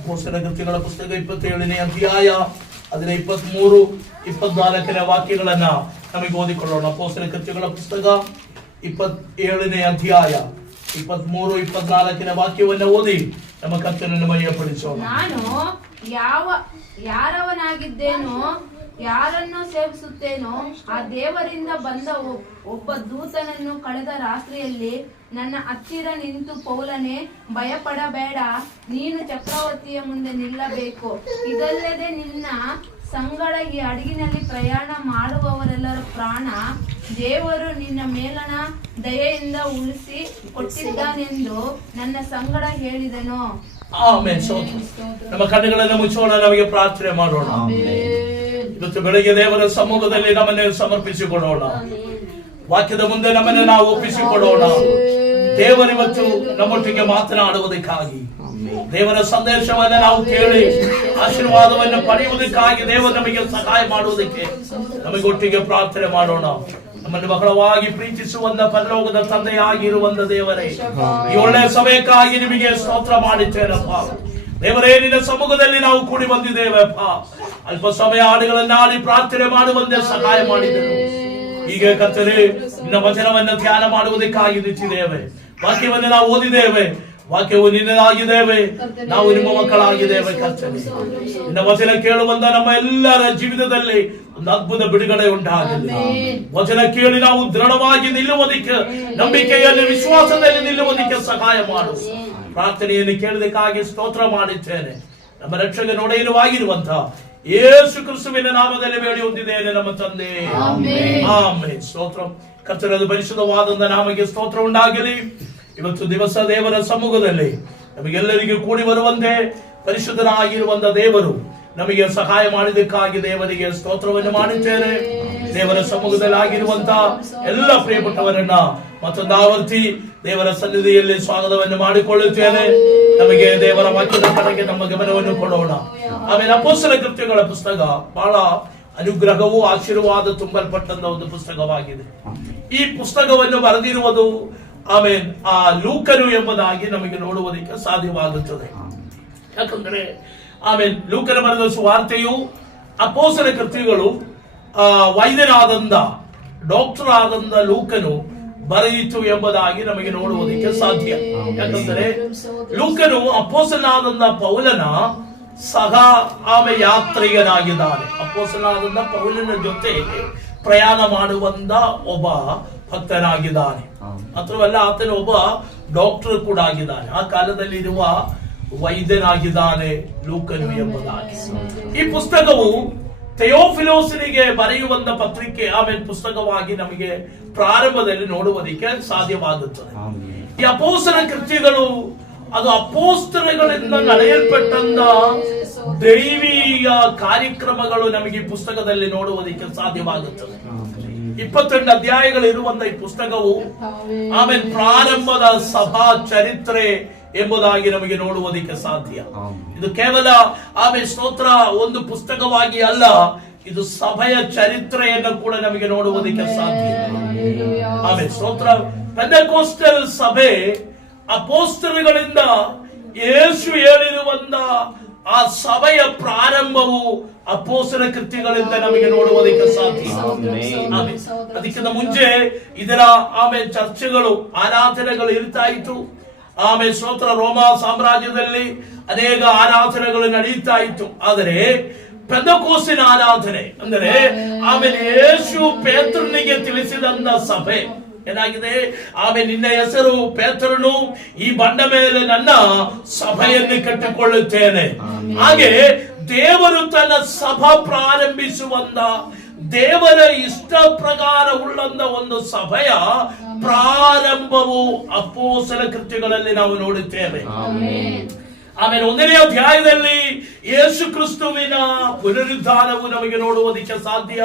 ಅಪೊಸ್ತಲರ ಕೃತ್ಯಗಳ ಪುಸ್ತಕ 27ನೇ ಅಧ್ಯಾಯ ಅದರ 23, 24 ವಾಕ್ಯಗಳನ್ನ ನಮಗೆ ಓದಿಕೊಳ್ಳೋಣ. ಅಪೊಸ್ತಲರ ಕೃತ್ಯಗಳ ಪುಸ್ತಕ 27ನೇ ಅಧ್ಯಾಯ 23, 24 ವಾಕ್ಯವನ್ನು ಓದಿ ನಮ್ಮ ಕರ್ತನನ್ನು ಮಹಿಮೆಪಡಿಸೋಣ. ನಾನು ಯಾರವನಾಗಿದ್ದೇನೋ, ಯಾರನ್ನು ಸೇವಿಸುತ್ತೇನೋ ಆ ದೇವರಿಂದ ಬಂದ ಒಬ್ಬ ದೂತನನ್ನು ಕಳೆದ ರಾತ್ರಿಯಲ್ಲಿ ನನ್ನ ಹತ್ತಿರ ನಿಂತು, ಪೌಲನೇ, ಭಯಪಡಬೇಡ, ನೀನು ಚಕ್ರವರ್ತಿಯ ಮುಂದೆ ನಿಲ್ಲಬೇಕು. ಇದಲ್ಲದೆ ನಿನ್ನ ಸಂಗಡ ಈ ಹಡಗಿನಲ್ಲಿ ಪ್ರಯಾಣ ಮಾಡುವವರೆಲ್ಲರ ಪ್ರಾಣ ದೇವರು ನಿನ್ನ ಮೇಲಣ ದಯೆಯಿಂದ ಉಳಿಸಿ ಕೊಟ್ಟಿದ್ದಾನೆಂದು ನನ್ನ ಸಂಗಡ ಹೇಳಿದೆನು. ಆಮೆನ್. ನಮ್ಮ ಕಣ್ಣುಗಳನ್ನು ಮುಚ್ಚೋಣ, ನಮಗೆ ಪ್ರಾರ್ಥನೆ ಮಾಡೋಣ. ಇವತ್ತು ಬೆಳಗ್ಗೆ ದೇವರ ಸಮ್ಮುಖದಲ್ಲಿ ನಮ್ಮನ್ನು ಸಮರ್ಪಿಸಿಕೊಡೋಣ. ವಾಕ್ಯದ ಮುಂದೆ ನಮ್ಮನ್ನು ನಾವು ಒಪ್ಪಿಸಿಕೊಡೋಣ. ದೇವರಿವತ್ತು ನಮ್ಮೊಟ್ಟಿಗೆ ಮಾತನಾಡುವುದಕ್ಕಾಗಿ, ದೇವರ ಸಂದೇಶವನ್ನು ನಾವು ಕೇಳಿ ಆಶೀರ್ವಾದವನ್ನು ಪಡೆಯುವುದಕ್ಕಾಗಿ ದೇವರು ನಮಗೆ ಸಹಾಯ ಮಾಡುವುದಕ್ಕೆ ನಮಗೊಟ್ಟಿಗೆ ಪ್ರಾರ್ಥನೆ ಮಾಡೋಣ. ನಮ್ಮನ್ನು ಬಹಳವಾಗಿ ಪ್ರೀತಿಸುವಂತ ಪರಲೋಕದ ತಂದೆಯಾಗಿರುವಂತ ದೇವರೇ, ಈ ಒಳ್ಳೆಯ ಸಮಯಕ್ಕಾಗಿ ನಿಮಗೆ ಸ್ತೋತ್ರ ಮಾಡುತ್ತೇನಪ್ಪ. ದೇವರೇ, ನಿನ್ನ ಸಮ್ಮುಖದಲ್ಲಿ ನಾವು ಕೂಡಿ ಬಂದಿದ್ದೇವಪ್ಪ. ಅಲ್ಪ ಸಮಯ ಹಾಡುಗಳನ್ನು ಆಡಿ ಪ್ರಾರ್ಥನೆ ಮಾಡುವಂತೆ ಸಹಾಯ ಮಾಡಿದರು. ಈಗ ಕರ್ತನೇ, ನಿನ್ನ ವಚನವನ್ನು ಧ್ಯಾನ ಮಾಡುವುದಕ್ಕಾಗಿ ನಿಂತಿದ್ದೇವೆ. ವಾಕ್ಯವನ್ನು ನಾವು ಓದಿದ್ದೇವೆ, ವಾಕ್ಯವು ನಿನ್ನದಾಗಿದ್ದೇವೆ, ನಾವು ನಿಮ್ಮ ಮಕ್ಕಳಾಗಿದ್ದೇವೆ. ಕರ್ತನೇ, ನಿನ್ನ ವಚನ ಕೇಳುವಂತ ನಮ್ಮ ಎಲ್ಲರ ಜೀವಿತದಲ್ಲಿ ಒಂದು ಅದ್ಭುತ ಬಿಡುಗಡೆ ಉಂಟಾಗಲಿ. ವಚನ ಕೇಳಿ ನಾವು ದೃಢವಾಗಿ ನಿಲ್ಲುವುದಕ್ಕೆ, ನಂಬಿಕೆಯಲ್ಲಿ ವಿಶ್ವಾಸದಲ್ಲಿ ನಿಲ್ಲುವುದಕ್ಕೆ ಸಹಾಯ ಮಾಡು. ಪ್ರಾರ್ಥನೆಯನ್ನು ಕೇಳುವುದಕ್ಕಾಗಿ ಸ್ತೋತ್ರ ಮಾಡುತ್ತೇನೆ. ನಮ್ಮ ರಕ್ಷಕ ನೋಡೆಯವಾಗಿರುವಂತ ಯೇಸು ಕ್ರಿಸ್ತುವಿನ ನಾಮದಲ್ಲಿ ಬೇಡಿ ಹೊಂದಿದ್ದೇನೆ ನಮ್ಮ ತಂದೆ, ಆಮೆನ್. ಸ್ತೋತ್ರ. ಕರ್ತನ ಪರಿಶುದ್ಧವಾದಂತ ನಾಮಕ್ಕೆ ಸ್ತೋತ್ರ ಉಂಟಾಗಲಿ. ಇವತ್ತು ದಿವಸ ದೇವರ ಸಮ್ಮುಖದಲ್ಲಿ ನಮಗೆಲ್ಲರಿಗೂ ಕೂಡಿ ಬರುವಂತೆ ಪರಿಶುದ್ಧನಾಗಿರುವಂತ ದೇವರು ನಮಗೆ ಸಹಾಯ ಮಾಡಿದಕ್ಕಾಗಿ ದೇವರಿಗೆ ಸ್ತೋತ್ರವನ್ನು ಮಾಡುತ್ತೇನೆ. ದೇವರ ಸಮ್ಮುಖದಲ್ಲಿ ಆಗಿರುವಂತ ಎಲ್ಲ ಪ್ರಿಯಪಟ್ಟವರನ್ನ ಮತ್ತೊಂದು ಆವರ್ತಿ ದೇವರ ಸನ್ನಿಧಿಯಲ್ಲಿ ಸ್ವಾಗತವನ್ನು ಮಾಡಿಕೊಳ್ಳುತ್ತೇನೆ. ನಮಗೆ ದೇವರ ವಾಕ್ಯದ ಕಡೆಗೆ ನಮ್ಮ ಗಮನವನ್ನು ಕೊಡೋಣ. ಆಮೇಲೆ ಅಪೊಸ್ತಲರ ಕೃತ್ಯಗಳ ಪುಸ್ತಕ ಬಹಳ ಅನುಗ್ರಹವೂ ಆಶೀರ್ವಾದ ತುಂಬಲ್ಪಟ್ಟಂತ ಒಂದು ಪುಸ್ತಕವಾಗಿದೆ. ಈ ಪುಸ್ತಕವನ್ನು ಬರೆದಿರುವುದು ಆಮೇಲೆ ಆ ಲೂಕನು ಎಂಬುದಾಗಿ ನಮಗೆ ನೋಡುವುದಕ್ಕೆ ಸಾಧ್ಯವಾಗುತ್ತದೆ. ಯಾಕಂದ್ರೆ ಆಮೇಲೆ ಲೂಕನ ಬರೆದ ಸುವಾರ್ತೆಯು ಅಪೊಸ್ತಲರ ಕೃತ್ಯಗಳು ವೈದ್ಯನಾದಂದ ಡಾಕ್ಟರ್ ಆದಂದ ಲೂಕನು ಬರೆಯಿತು ಎಂಬುದಾಗಿ ನಮಗೆ ನೋಡುವುದಕ್ಕೆ ಸಾಧ್ಯ. ಯಾಕಂದರೆ ಲೂಕನು ಅಪೊಸ್ತಲನಾದಂದ ಪೌಲನ ಸಹ ಯಾತ್ರಿಕನಾಗಿದ್ದಾನೆ. ಅಪೊಸ್ತಲನಾದಂದ ಪೌಲನ ಜೊತೆ ಪ್ರಯಾಣ ಮಾಡುವಂತ ಒಬ್ಬ ಭಕ್ತನಾಗಿದ್ದಾನೆ. ಮಾತ್ರವಲ್ಲ, ಆತನು ಒಬ್ಬ ಡಾಕ್ಟರ್ ಕೂಡ ಆಗಿದ್ದಾನೆ. ಆ ಕಾಲದಲ್ಲಿ ಇರುವ ವೈದ್ಯನಾಗಿದ್ದಾನೆ ಲೂಕನು ಎಂಬುದಾಗಿ. ಈ ಪುಸ್ತಕವು ಥೆಯೋಫಿಲೋಸನಿಗೆ ಬರೆಯುವಂತ ಪತ್ರಿಕೆ ಆಮೇಲೆ ಪುಸ್ತಕವಾಗಿ ನಮಗೆ ಪ್ರಾರಂಭದಲ್ಲಿ ನೋಡುವುದಕ್ಕೆ ಸಾಧ್ಯವಾಗುತ್ತದೆ. ಈ ಅಪೊಸ್ತಲರ ಕೃತ್ಯಗಳು ಅದು ಅಪೊಸ್ತಲರಿಂದ ನಡೆಯಲ್ಪಟ್ಟಂತ ದೈವಿಕ ಕಾರ್ಯಕ್ರಮಗಳು ನಮಗೆ ಈ ಪುಸ್ತಕದಲ್ಲಿ ನೋಡುವುದಕ್ಕೆ ಸಾಧ್ಯವಾಗುತ್ತದೆ. 22 ಅಧ್ಯಾಯಗಳಿರುವಂತ ಈ ಪುಸ್ತಕವು ಆಮೇಲೆ ಪ್ರಾರಂಭದ ಸಭಾ ಚರಿತ್ರೆ ಎಂಬುದಾಗಿ ನಮಗೆ ನೋಡುವುದಕ್ಕೆ ಸಾಧ್ಯ. ಇದು ಕೇವಲ ಆಮೇಲೆ ಸ್ತೋತ್ರ ಒಂದು ಪುಸ್ತಕವಾಗಿ ಅಲ್ಲ, ಇದು ಸಭೆಯ ಚರಿತ್ರೆಯನ್ನು ಕೂಡ ನಮಗೆ ನೋಡುವುದಕ್ಕೆ ಸಾಧ್ಯ. ಆಮೇಲೆ ಸ್ತೋತ್ರ. ಪೆಂಟೆಕೋಸ್ಟಲ್ ಸಭೆ ಅಪೊಸ್ತಲಗಳಿಂದ ಯೇಸು ಹೇಳಿರುವಂತ ಆ ಸಭೆಯ ಪ್ರಾರಂಭವು ಅಪೊಸ್ತಲರ ಕೃತ್ಯಗಳಿಂದ ನಮಗೆ ನೋಡುವುದಕ್ಕೆ ಸಾಧ್ಯ. ಅದಕ್ಕಿಂತ ಮುಂಚೆ ಇದರ ಆಮೇಲೆ ಚರ್ಚೆಗಳು, ಆರಾಧನೆಗಳು ಇರ್ತಾ ಇತ್ತು. ಆಮೇಲೆ ಸ್ತೋತ್ರ. ರೋಮಾ ಸಾಮ್ರಾಜ್ಯದಲ್ಲಿ ಅನೇಕ ಆರಾಧನೆಗಳು ನಡೆಯುತ್ತಾ ಇತ್ತು. ಆದರೆ ಪೆಂಟೆಕೋಸ್ತಿನ ಆರಾಧನೆ ಅಂದರೆ ಆಮೇಲೆ ಯೇಸು ಪೇತ್ರನಿಗೆ ತಿಳಿಸಿದಂತ ಸಭೆ ಏನಾಗಿದೆ, ಆಮೇಲೆ ನಿನ್ನ ಹೆಸರು ಪೇತ್ರನು, ಈ ಬಂಡ ಮೇಲೆ ನನ್ನ ಸಭೆಯನ್ನು ಕಟ್ಟಿಕೊಳ್ಳುತ್ತೇನೆ. ಹಾಗೆ ದೇವರು ತನ್ನ ಸಭಾ ಪ್ರಾರಂಭಿಸುವಂತ ದೇವರ ಇಷ್ಟ ಪ್ರಕಾರ ಉಳ್ಳಂತ ಒಂದು ಸಭೆಯ ಪ್ರಾರಂಭವು ಅಪೊಸ್ತಲರ ಕೃತ್ಯಗಳಲ್ಲಿ ನಾವು ನೋಡುತ್ತೇವೆ. ಆಮೇಲೆ 1ನೇ ಅಧ್ಯಾಯದಲ್ಲಿ ಯೇಸು ಕ್ರಿಸ್ತುವಿನ ಪುನರುದ್ಧಾನವು ನಮಗೆ ನೋಡುವುದಕ್ಕೆ ಸಾಧ್ಯ.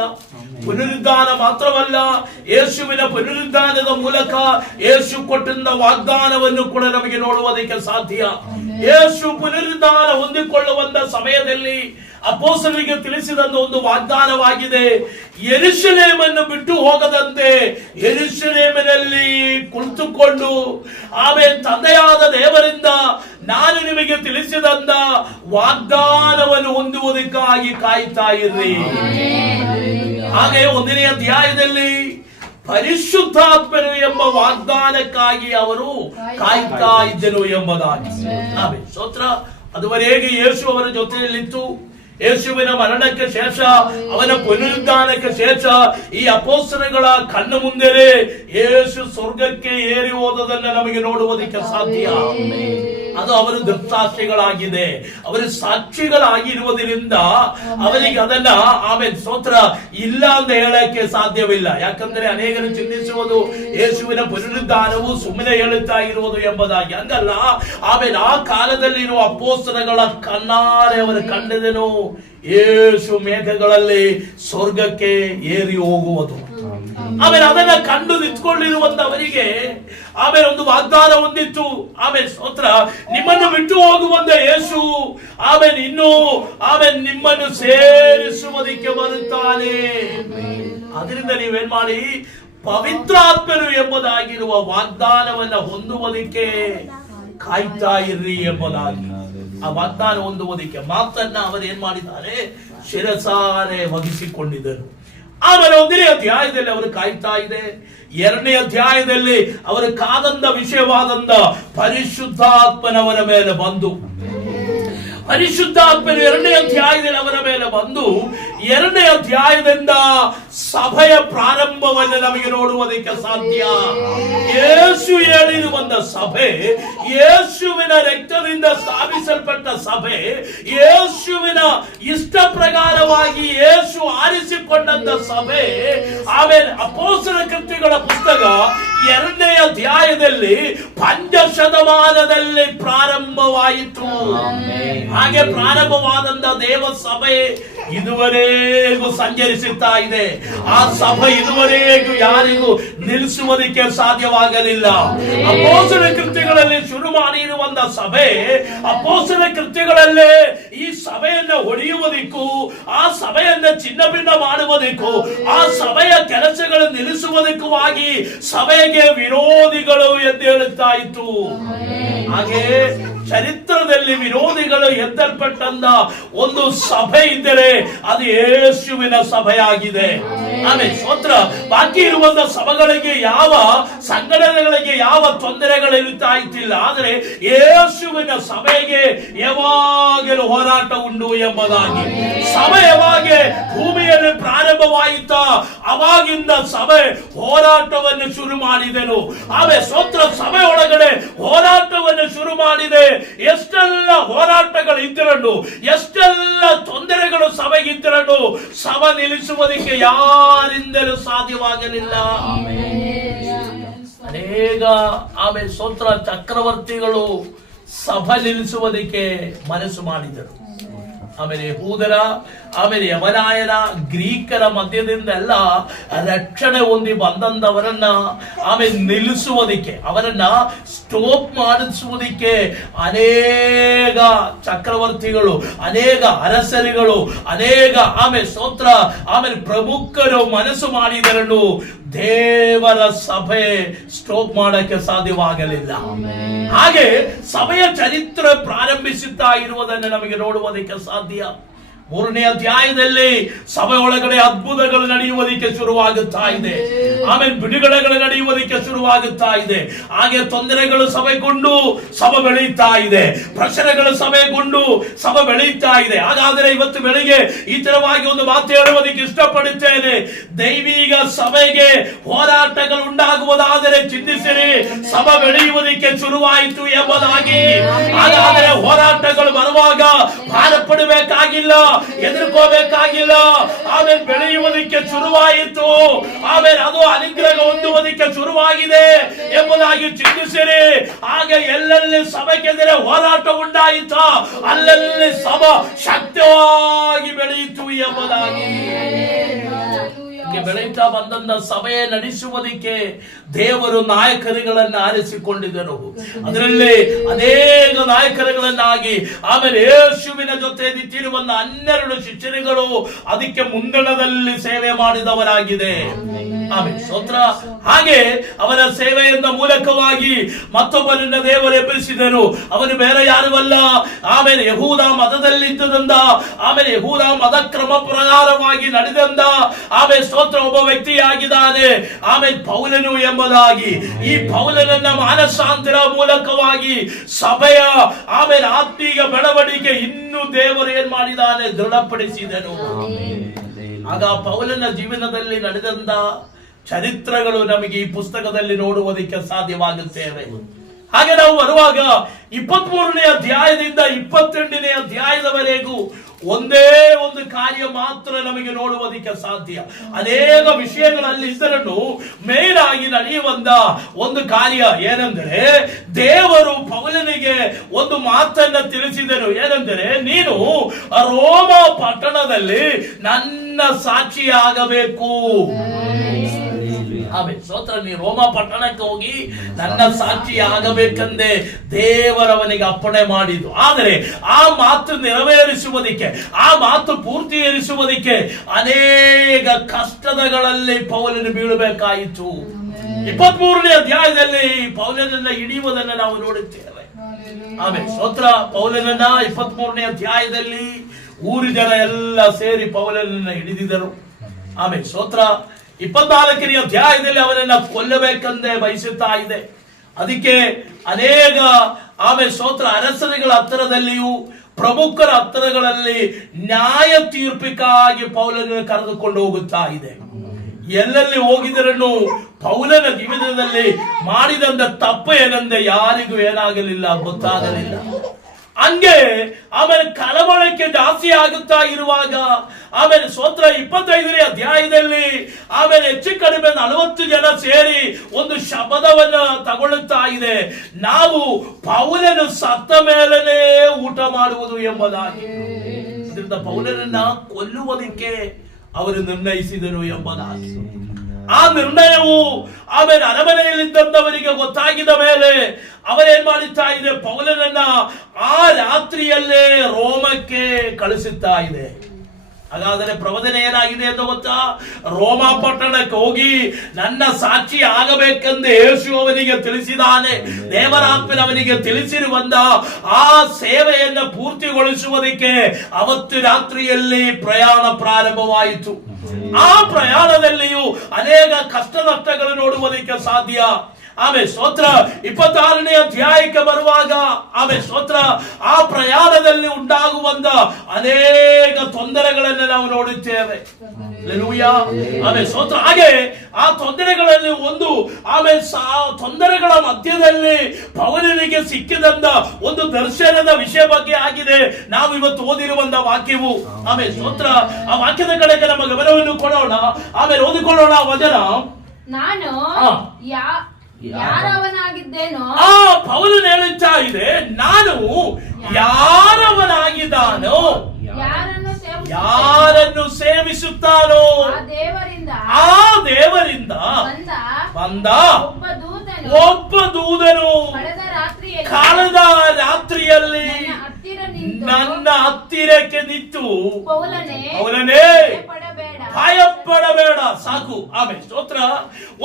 ಪುನರುದ್ಧಾನ ಮಾತ್ರವಲ್ಲ, ಯೇಸುವಿನ ಪುನರುದ್ಧಾನದ ಮೂಲಕ ಯೇಸು ಕೊಟ್ಟಂತ ವಾಗ್ದಾನವನ್ನು ಕೂಡ ನಮಗೆ ನೋಡುವುದಕ್ಕೆ ಸಾಧ್ಯ. ಯೇಸು ಪುನರುದ್ಧಾನ ಹೊಂದಿಕೊಳ್ಳುವಂತ ಸಮಯದಲ್ಲಿ ಅಪೊಸ್ತಲರಿಗೆ ತಿಳಿಸಿದಂತ ಒಂದು ವಾಗ್ದಾನವಾಗಿದೆ. ಯೆರೂಸಲೇಮನ್ನು ಬಿಟ್ಟು ಹೋಗದಂತೆ ಯೆರೂಸಲೇಮಿನಲ್ಲಿ ಕುಳಿತುಕೊಂಡು ಆಮೇಲೆ ತಂದೆಯಾದ ದೇವರಿಂದ ನಾನು ನಿಮಗೆ ತಿಳಿಸಿದಂತ ವಾಗ್ದಾನವನ್ನು ಹೊಂದುವುದಕ್ಕಾಗಿ ಕಾಯ್ತಾ ಇರ್ರಿ. ಹಾಗೆ 1ನೇ ಅಧ್ಯಾಯದಲ್ಲಿ ಪರಿಶುದ್ಧಾತ್ಮನು ಎಂಬ ವಾಗ್ದಾನಕ್ಕಾಗಿ ಅವರು ಕಾಯ್ತಾ ಇದ್ದರು ಎಂಬುದಾಗಿ. ಆಮೇಲೆ ಸ್ತೋತ್ರ. ಅದುವರೆಗೆ ಯೇಸು ಅವರ ಜೊತೆಯಲ್ಲಿತ್ತು. ಯೇಸುವಿನ ಮರಣಕ್ಕೆ ಶೇಷ, ಅವನ ಪುನರುದ್ಧಾನಕ್ಕೆ ಶೇಷ ಈ ಅಪೊಸ್ತಲಗಳ ಕಣ್ಣು ಮುಂದೆಯೇ ಯೇಸು ಸ್ವರ್ಗಕ್ಕೆ ಏರಿ ಹೋದದನ್ನು ನಮಗೆ ನೋಡುವುದಕ್ಕೆ ಸಾಧ್ಯ. ಅದು ಅವರು ದೃಕ್ಸಾಕ್ಷಿಗಳಾಗಿದೆ, ಅವರ ಸಾಕ್ಷಿಗಳಾಗಿರುವುದರಿಂದ ಅವರಿಗೆ ಅದನ್ನ ಆಮೇಲೆ ಸ್ತೋತ್ರ ಇಲ್ಲ ಅಂತ ಹೇಳಕ್ಕೆ ಸಾಧ್ಯವಿಲ್ಲ. ಯಾಕಂದ್ರೆ ಅನೇಕರು ಚಿಂತಿಸುವುದು ಯೇಸುವಿನ ಪುನರುದ್ಧಾನವು ಸುಮ್ಮನೆ ಹೇಳುತ್ತಾ ಇರುವುದು ಎಂಬುದಾಗಿ. ಹಂಗಲ್ಲ. ಆಮೇಲೆ ಆ ಕಾಲದಲ್ಲಿರುವ ಅಪೊಸ್ತಲಗಳ ಕಣ್ಣಾರೆ ಅವರು ಕಂಡಿದನು ಯೇಸು ಮೇಘಗಳಲ್ಲಿ ಸ್ವರ್ಗಕ್ಕೆ ಏರಿ ಹೋಗುವುದು. ಆಮೇಲೆ ಅದನ್ನ ಕಂಡು ನಿಂತ್ಕೊಂಡಿರುವಂತವರಿಗೆ ಆಮೇಲೆ ಒಂದು ವಾಗ್ದಾನ ಹೊಂದಿತ್ತು. ಆಮೇಲೆ ಸ್ತೋತ್ರ, ನಿಮ್ಮನ್ನು ಬಿಟ್ಟು ಹೋಗುವಂತ ಯೇಸು ಆಮೇಲೆ ಆಮೇಲೆ ನಿಮ್ಮನ್ನು ಸೇರಿಸುವುದಕ್ಕೆ ಬರುತ್ತಾನೆ. ಅದರಿಂದ ನೀವೇನ್ ಮಾಡಿ, ಪವಿತ್ರಾತ್ಮನು ಎಂಬುದಾಗಿರುವ ವಾಗ್ದಾನವನ್ನ ಹೊಂದುವುದಕ್ಕೆ ಕಾಯ್ತಾ ಇರ್ರಿ ಎಂಬುದಾಗಿ. ಆ ವಾಗ್ದಾನ ಹೊಂದುವುದಕ್ಕೆ ಮಾತನ್ನ ಅವರು ಏನ್ ಮಾಡಿದ್ದಾರೆ, ಶಿರಸಾರೆ ವಹಿಸಿಕೊಂಡಿದ್ದರು. ಆಮೇಲೆ 1ನೇ ಅಧ್ಯಾಯದಲ್ಲಿ ಅವರು ಕಾಯ್ತಾ ಇದೆ. 2ನೇ ಅಧ್ಯಾಯದಲ್ಲಿ ಅವರು ಕಾದಂದ ವಿಷಯವಾದಂತ ಪರಿಶುದ್ಧಾತ್ಮನವರ ಮೇಲೆ ಬಂದು, ಪರಿಶುದ್ಧಾತ್ಮನು 2ನೇ ಅಧ್ಯಾಯದಲ್ಲಿ ಅವರ ಮೇಲೆ ಬಂದು 2ನೇ ಅಧ್ಯಾಯದಿಂದ ಸಭೆಯ ಪ್ರಾರಂಭವನ್ನು ನಮಗೆ ನೋಡುವುದಕ್ಕೆ ಸಾಧ್ಯ. ಯೇಸು ಹೇಳಿರುವಂತ ಸಭೆ, ಯೇಸುವಿನ ರಕ್ತದಿಂದ ಸ್ಥಾಪಿಸಲ್ಪಟ್ಟ ಸಭೆ, ಯೇಸುವಿನ ಇಷ್ಟ ಪ್ರಕಾರವಾಗಿ ಯೇಸು ಆರಿಸಿಕೊಂಡಂತ ಸಭೆ. ಆಮೇಲೆ ಅಪೊಸ್ತಲ ಕೃತ್ಯಗಳ ಪುಸ್ತಕ 2ನೇ ಅಧ್ಯಾಯದಲ್ಲಿ 5ನೇ ಶತಮಾನದಲ್ಲಿ ಪ್ರಾರಂಭವಾಯಿತು. ಹಾಗೆ ಪ್ರಾರಂಭವಾದಂತ ದೇವ ಸಭೆ ಇದುವರೆಗೂ ಸಂಚರಿಸುತ್ತಾ ಇದೆ. ಆ ಸಭೆ ಇದುವರೆಗೂ ಯಾರಿಗೂ ನಿಲ್ಲಿಸುವುದಕ್ಕೆ ಸಾಧ್ಯವಾಗಲಿಲ್ಲ. ಅಪೊಸ್ತಲ ಕೃತ್ಯಗಳಲ್ಲಿ ಶುರು ಮಾಡಿರುವಂತ ಸಭೆ, ಅಪೊಸ್ತಲ ಕೃತ್ಯಗಳಲ್ಲೇ ಈ ಸಭೆಯನ್ನು ಹೊಡೆಯುವುದಕ್ಕೂ, ಆ ಸಭೆಯನ್ನ ಚಿನ್ನ ಭಿನ್ನ ಮಾಡುವುದಕ್ಕೂ, ಆ ಸಭೆಯ ಕೆಲಸಗಳು ನಿಲ್ಲಿಸುವುದಕ್ಕೂ ಆಗಿ ಸಭೆಗೆ ವಿರೋಧಿಗಳು ಎಂದು ಹೇಳುತ್ತಾ ಇತ್ತು. ಹಾಗೆ ಚರಿತ್ರದಲ್ಲಿ ವಿರೋಧಿಗಳು ಎದ್ದಲ್ಪಟ್ಟಂತ ಒಂದು ಸಭೆ ಇದ್ದರೆ ಅದು ಯೇಸುವಿನ ಸಭೆಯಾಗಿದೆ. ಆಮೇಲೆ ಸ್ತೋತ್ರ. ಬಾಕಿ ಇರುವಂತ ಸಭೆಗಳಿಗೆ ಯಾವ ಸಂಘಟನೆಗಳಿಗೆ ಯಾವ ತೊಂದರೆಗಳು ಇರುತ್ತಾ ಇತ್ತಿಲ್ಲ. ಆದರೆ ಯೇಸುವಿನ ಸಭೆಗೆ ಯಾವಾಗಲೂ ಹೋರಾಟ ಉಂಟು ಎಂಬುದಾಗಿ. ಸಭೆ ಯಾವಾಗ ಭೂಮಿಯಲ್ಲಿ ಪ್ರಾರಂಭವಾಯಿತಾ ಅವಾಗಿಂದ ಸಭೆ ಹೋರಾಟವನ್ನು ಶುರು ಮಾಡಿದೆನು. ಆಮೇಲೆ ಸ್ತೋತ್ರ. ಸಭೆ ಒಳಗಡೆ ಹೋರಾಟವನ್ನು ಶುರು ಮಾಡಿದೆ. ಎಷ್ಟೆಲ್ಲ ಹೋರಾಟಗಳು ಇದ್ದರೂ, ಎಷ್ಟೆಲ್ಲ ತೊಂದರೆಗಳು ಸಭೆಗಿದ್ದರೂ ಸಭೆ ನಿಲ್ಲಿಸುವುದಕ್ಕೆ ಯಾರಿಂದಲೂ ಸಾಧ್ಯವಾಗಲಿಲ್ಲ. ಅನೇಕ ಆಮೇಲೆ ಸ್ತೋತ್ರ ಚಕ್ರವರ್ತಿಗಳು ಸಭೆ ನಿಲ್ಲಿಸುವುದಕ್ಕೆ ಮನಸ್ಸು ಮಾಡಿದರು. ಆಮೇಲೆ ಯಹೂದರ, ಆಮೇಲೆ ಯವನಾಯರ, ಗ್ರೀಕರ ಮಧ್ಯದಿಂದ ಎಲ್ಲ ರಕ್ಷಣೆ ಹೊಂದಿ ಬಂದಂತವರನ್ನ ಆಮೇಲೆ ನಿಲ್ಲಿಸುವುದಕ್ಕೆ, ಅವರನ್ನ ಸ್ಟಾಪ್ ಮಾಡಿಸುವುದಕ್ಕೆ ಅನೇಕ ಚಕ್ರವರ್ತಿಗಳು, ಅನೇಕ ಅರಸರುಗಳು, ಅನೇಕ ಆಮೇಲೆ ಸ್ತೋತ್ರ ಆಮೇಲೆ ಪ್ರಮುಖರು ಮನಸ್ಸು ಮಾಡಿದರನ್ನು ದೇವರ ಸಭೆ ಸ್ಟಾಪ್ ಮಾಡಕ್ಕೆ ಸಾಧ್ಯವಾಗಲಿಲ್ಲ. ಹಾಗೆ ಸಭೆಯ ಚರಿತ್ರೆ ಪ್ರಾರಂಭಿಸುತ್ತಾ ಇರುವುದನ್ನು ನಮಗೆ ನೋಡುವುದಕ್ಕೆ ಸಾಧ್ಯ. 3ನೇ ಅಧ್ಯಾಯದಲ್ಲಿ ಸಭೆ ಒಳಗಡೆ ಅದ್ಭುತಗಳು ನಡೆಯುವುದಕ್ಕೆ ಶುರುವಾಗುತ್ತಾ ಇದೆ. ಆಮೇಲೆ ಬಿಡುಗಡೆಗಳು ನಡೆಯುವುದಕ್ಕೆ ಶುರುವಾಗುತ್ತಾ ಇದೆ. ಹಾಗೆ ತೊಂದರೆಗಳು ಸಭೆಗೊಂಡು ಸಭೆ ಬೆಳೆಯುತ್ತಾ ಇದೆ. ಪ್ರಶ್ನೆಗಳು ಸಭೆಗೊಂಡು ಸಭೆ ಬೆಳೆಯುತ್ತಾ ಇದೆ. ಹಾಗಾದರೆ ಇವತ್ತು ಬೆಳಿಗ್ಗೆ ಈ ತರವಾಗಿ ಒಂದು ಮಾತು ಹೇಳುವುದಕ್ಕೆ ಇಷ್ಟಪಡುತ್ತೇನೆ. ದೈವಿಕ ಸಭೆಗೆ ಹೋರಾಟಗಳು ಉಂಟಾಗುವುದಾದರೆ ಚಿಂತಿಸಿರಿ, ಸಭೆ ಬೆಳೆಯುವುದಕ್ಕೆ ಶುರುವಾಯಿತು ಎಂಬುದಾಗಿ. ಹಾಗಾದರೆ ಹೋರಾಟಗಳು ಬರುವಾಗ ಭಾರ ಪಡಬೇಕಾಗಿಲ್ಲ, ಎದುರ್ಕೋಬೇಕಾಗಿಲ್ಲ. ಆಮೇಲೆ ಬೆಳೆಯುವುದಕ್ಕೆ ಶುರುವಾಯಿತು, ಆಮೇಲೆ ಅದು ಅನುಗ್ರಹ ಹೊಂದುವುದಕ್ಕೆ ಶುರುವಾಗಿದೆ ಎಂಬುದಾಗಿ ಚಿಂತಿಸಿರಿ. ಹಾಗೆ ಎಲ್ಲೆಲ್ಲಿ ಸಭೆಗೆದರೆ ಹೋರಾಟ ಉಂಟಾಯಿತ ಅಲ್ಲೆಲ್ಲಿ ಸಭೆ ಶಕ್ತವಾಗಿ ಬೆಳೆಯಿತು ಎಂಬುದಾಗಿ. ಹಾಗೆ ಬೆಳೀತಾ ಬಂದಂತ ಸಭೆ ನಡೆಸುವುದಕ್ಕೆ ದೇವರು ನಾಯಕರುಗಳನ್ನ ಆರಿಸಿಕೊಂಡಿದ್ದರು. ಅದರಲ್ಲಿ ಅನೇಕ ನಾಯಕರುಗಳನ್ನಾಗಿ ಆಮೇಲೆ ಯೇಸುವಿನ ಜೊತೆ ನಿಂತಿರುವ 12 ಶಿಷ್ಯರುಗಳು ಅದಕ್ಕೆ ಮುಂದಣದಲ್ಲಿ ಸೇವೆ ಮಾಡಿದವರಾಗಿದೆ. ಆಮೇಲೆ ಸ್ತೋತ್ರ. ಹಾಗೆ ಅವರ ಸೇವೆಯಿಂದ ಮೂಲಕವಾಗಿ ಮತ್ತೊಬ್ಬರನ್ನ ದೇವರು ಎಬ್ಬಿಸಿದರು. ಅವನು ಬೇರೆ ಯಾರು ಅಲ್ಲ, ಆಮೇಲೆ ಯಹೂದ ಮತದಲ್ಲಿದ್ದಂದ, ಆಮೇಲೆ ಯಹೂದ ಮತ ಕ್ರಮ ಪ್ರಕಾರವಾಗಿ ನಡೆದಂದ ಆಮೇಲೆ ಸ್ತೋತ್ರ ಒಬ್ಬ ವ್ಯಕ್ತಿಯಾಗಿದ್ದಾನೆ, ಆಮೇಲೆ ಪೌಲನು ಎಂಬುದಾಗಿ. ಈ ಪೌಲನನ್ನ ಮಾನಸಾಂತರ ಮೂಲಕವಾಗಿ ಸಭೆಯ ಆಮೇಲೆ ಆತ್ಮೀಯ ಬೆಳವಣಿಗೆ ಇನ್ನೂ ದೇವರು ಏನ್ ಮಾಡಿದ್ದಾನೆ, ದೃಢಪಡಿಸಿದನು. ಆಗ ಪೌಲನ ಜೀವನದಲ್ಲಿ ನಡೆದಂತ ಚರಿತ್ರಗಳು ನಮಗೆ ಈ ಪುಸ್ತಕದಲ್ಲಿ ನೋಡುವುದಕ್ಕೆ ಸಾಧ್ಯವಾಗುತ್ತೇವೆ. ಹಾಗೆ ನಾವು ಬರುವಾಗ 23ನೇ ಅಧ್ಯಾಯದಿಂದ 22ನೇ ಅಧ್ಯಾಯದವರೆಗೂ ಒಂದೇ ಒಂದು ಕಾರ್ಯ ಮಾತ್ರ ನಮಗೆ ನೋಡುವುದಕ್ಕೆ ಸಾಧ್ಯ. ಅನೇಕ ವಿಷಯಗಳಲ್ಲಿ ಇದ್ದರನ್ನು ಮೇನ್ ಆಗಿ ನಡೆಯುವಂತ ಒಂದು ಕಾರ್ಯ ಏನೆಂದರೆ, ದೇವರು ಪೌಲನಿಗೆ ಒಂದು ಮಾತನ್ನ ತಿಳಿಸಿದರು. ಏನೆಂದರೆ, ನೀನು ರೋಮ ಪಟ್ಟಣದಲ್ಲಿ ನನ್ನ ಸಾಕ್ಷಿಯಾಗಬೇಕು. ಆಮೇಲೆ ಸ್ತೋತ್ರ. ನೀ ರೋಮ ಪಟ್ಟಣಕ್ಕೆ ಹೋಗಿ ನನ್ನ ಸಾಕ್ಷಿ ಆಗಬೇಕೆಂದೇ ದೇವರವನಿಗೆ ಅಪ್ಪಣೆ ಮಾಡಿದ್ದು. ಆದರೆ ಆ ಮಾತು ನೆರವೇರಿಸುವುದಕ್ಕೆ, ಆ ಮಾತು ಪೂರ್ತಿಯರಿಸುವುದಕ್ಕೆ ಅನೇಕ ಕಷ್ಟಗಳಲ್ಲಿ ಪೌಲನು ಬೀಳಬೇಕಾಯಿತು. 23ನೇ ಅಧ್ಯಾಯದಲ್ಲಿ ಪೌಲನನ್ನ ಹಿಡಿಯುವುದನ್ನು ನಾವು ನೋಡುತ್ತೇವೆ. ಆಮೇಲೆ ಸ್ತೋತ್ರ. ಪೌಲನನ್ನ 23ನೇ ಅಧ್ಯಾಯದಲ್ಲಿ ಊರಿ ಜನ ಎಲ್ಲ ಸೇರಿ ಪೌಲನನ್ನ ಹಿಡಿದಿದ್ದರು. ಆಮೇಲೆ ಸ್ತೋತ್ರ. 24ನೇ ಅಧ್ಯಾಯದಲ್ಲಿ ಅವನನ್ನ ಕೊಲ್ಲಬೇಕೆಂದೇ ಬಯಸುತ್ತಾ ಇದೆ. ಅದಕ್ಕೆ ಅನೇಕ ಆಮೇಲೆ ಸ್ತೋತ್ರ ಅರಸರುಗಳ ಹತ್ತಿರದಲ್ಲಿಯೂ ಪ್ರಮುಖರ ಹತ್ತಿರಗಳಲ್ಲಿ ನ್ಯಾಯ ತೀರ್ಪಿಗಾಗಿ ಪೌಲನನ್ನು ಕರೆದುಕೊಂಡು ಹೋಗುತ್ತಾ ಇದೆ. ಎಲ್ಲೆಲ್ಲಿ ಹೋಗಿದರನ್ನು ಪೌಲನ ಜೀವನದಲ್ಲಿ ಮಾಡಿದಂತ ತಪ್ಪು ಏನೆಂದರೆ ಯಾರಿಗೂ ಏನಾಗಲಿಲ್ಲ, ಗೊತ್ತಾಗಲಿಲ್ಲ. ಹಂಗೆ ಆಮೇಲೆ ಕಳವಳಕ್ಕೆ ಜಾಸ್ತಿ ಆಗುತ್ತಾ ಇರುವಾಗ ಆಮೇಲೆ ಸ್ತೋತ್ರ 25ನೇ ಅಧ್ಯಾಯದಲ್ಲಿ ಆಮೇಲೆ ಹೆಚ್ಚು ಕಡಿಮೆ 40 ಜನ ಸೇರಿ ಒಂದು ಶಪಥವನ್ನ ತಗೊಳ್ಳುತ್ತಾ ಇದೆ. ನಾವು ಪೌಲನು ಸತ್ತ ಮೇಲನೇ ಊಟ ಮಾಡುವುದು ಎಂಬುದಾಗಿ. ಅದರಿಂದ ಪೌಲನನ್ನ ಕೊಲ್ಲುವುದಕ್ಕೆ ಅವರು ನಿರ್ಣಯಿಸಿದರು ಎಂಬುದಾಗಿ. ಆ ನಿರ್ಣಯವು ಆಮೇಲೆ ಅರಮನೆಯಲ್ಲಿದ್ದಂಥವರಿಗೆ ಗೊತ್ತಾಗಿದ ಮೇಲೆ ಅವರೇನ್ ಮಾಡುತ್ತಾ ಇದೆ, ಪೌಲನನ್ನ ಆ ರಾತ್ರಿಯಲ್ಲೇ ರೋಮಕ್ಕೆ ಕಳಿಸುತ್ತಾ ಇದೆ. ಹಾಗಾದರೆ ಪ್ರವಚನ ಏನಾಗಿದೆ ಅಂತ ಗೊತ್ತಾ? ರೋಮ ಪಟ್ಟಣಕ್ಕೆ ಹೋಗಿ ನನ್ನ ಸಾಕ್ಷಿ ಆಗಬೇಕೆಂದು ಯೇಸು ಅವನಿಗೆ ತಿಳಿಸಿದಾನೆ. ದೇವರಾತ್ಮನವನಿಗೆ ತಿಳಿಸಿರುವಂತ ಆ ಸೇವೆಯನ್ನ ಪೂರ್ತಿಗೊಳಿಸುವುದಕ್ಕೆ ಅವತ್ತು ರಾತ್ರಿಯಲ್ಲಿ ಪ್ರಯಾಣ ಪ್ರಾರಂಭವಾಯಿತು. ಆ ಪ್ರಯಾಣದಲ್ಲಿಯೂ ಅನೇಕ ಕಷ್ಟ ನಷ್ಟಗಳು ನೋಡುವುದಕ್ಕೆ ಸಾಧ್ಯ. ಆಮೇಲೆ ಸ್ತೋತ್ರ 26ನೇ ಅಧ್ಯಾಯಕ್ಕೆ ಬರುವಾಗ ಆಮೇಲೆ ಸ್ತೋತ್ರ ಆ ಪ್ರಯಾಣದಲ್ಲಿ ಉಂಟಾಗುವಂತ ಅನೇಕ ತೊಂದರೆಗಳನ್ನು ನಾವು ನೋಡುತ್ತೇವೆ. ಆಮೇಲೆ ಸ್ತೋತ್ರ. ಹಾಗೆ ಆ ತೊಂದರೆಗಳಲ್ಲಿ ಒಂದು ಆಮೇಲೆ ತೊಂದರೆಗಳ ಮಧ್ಯದಲ್ಲಿ ಪೌಲನಿಗೆ ಸಿಕ್ಕಿದಂತ ಒಂದು ದರ್ಶನದ ವಿಷಯ ಬಗ್ಗೆ ಆಗಿದೆ ನಾವು ಇವತ್ತು ಓದಿರುವಂತ ವಾಕ್ಯವು. ಆಮೇಲೆ ಸ್ತೋತ್ರ. ಆ ವಾಕ್ಯದ ಕಡೆಗೆ ನಮ್ಮ ಗಮನವನ್ನು ಕೊಡೋಣ. ಆಮೇಲೆ ಓದಿಕೊಳ್ಳೋಣ ವಚನ. ನಾನು ಯಾರವನಾಗಿದ್ದೇನೋ ಪೌಲನು ಹೇಳುತ್ತಾ ಇದೆ, ನಾನು ಯಾರವನಾಗಿದ್ದಾನೋ, ಯಾರನ್ನು ಸೇವಿಸುತ್ತಾನೋ ಆ ದೇವರಿಂದ ಬಂದ ಒಬ್ಬ ದೂತನು ಕಳೆದ ರಾತ್ರಿಯಲ್ಲಿ ನನ್ನ ಹತ್ತಿರಕ್ಕೆ ನಿಂತು, ಪೌಲನೇ ಭಯಪಡಬೇಡ. ಸಾಕು. ಆಮೇಲೆ ಸ್ತೋತ್ರ.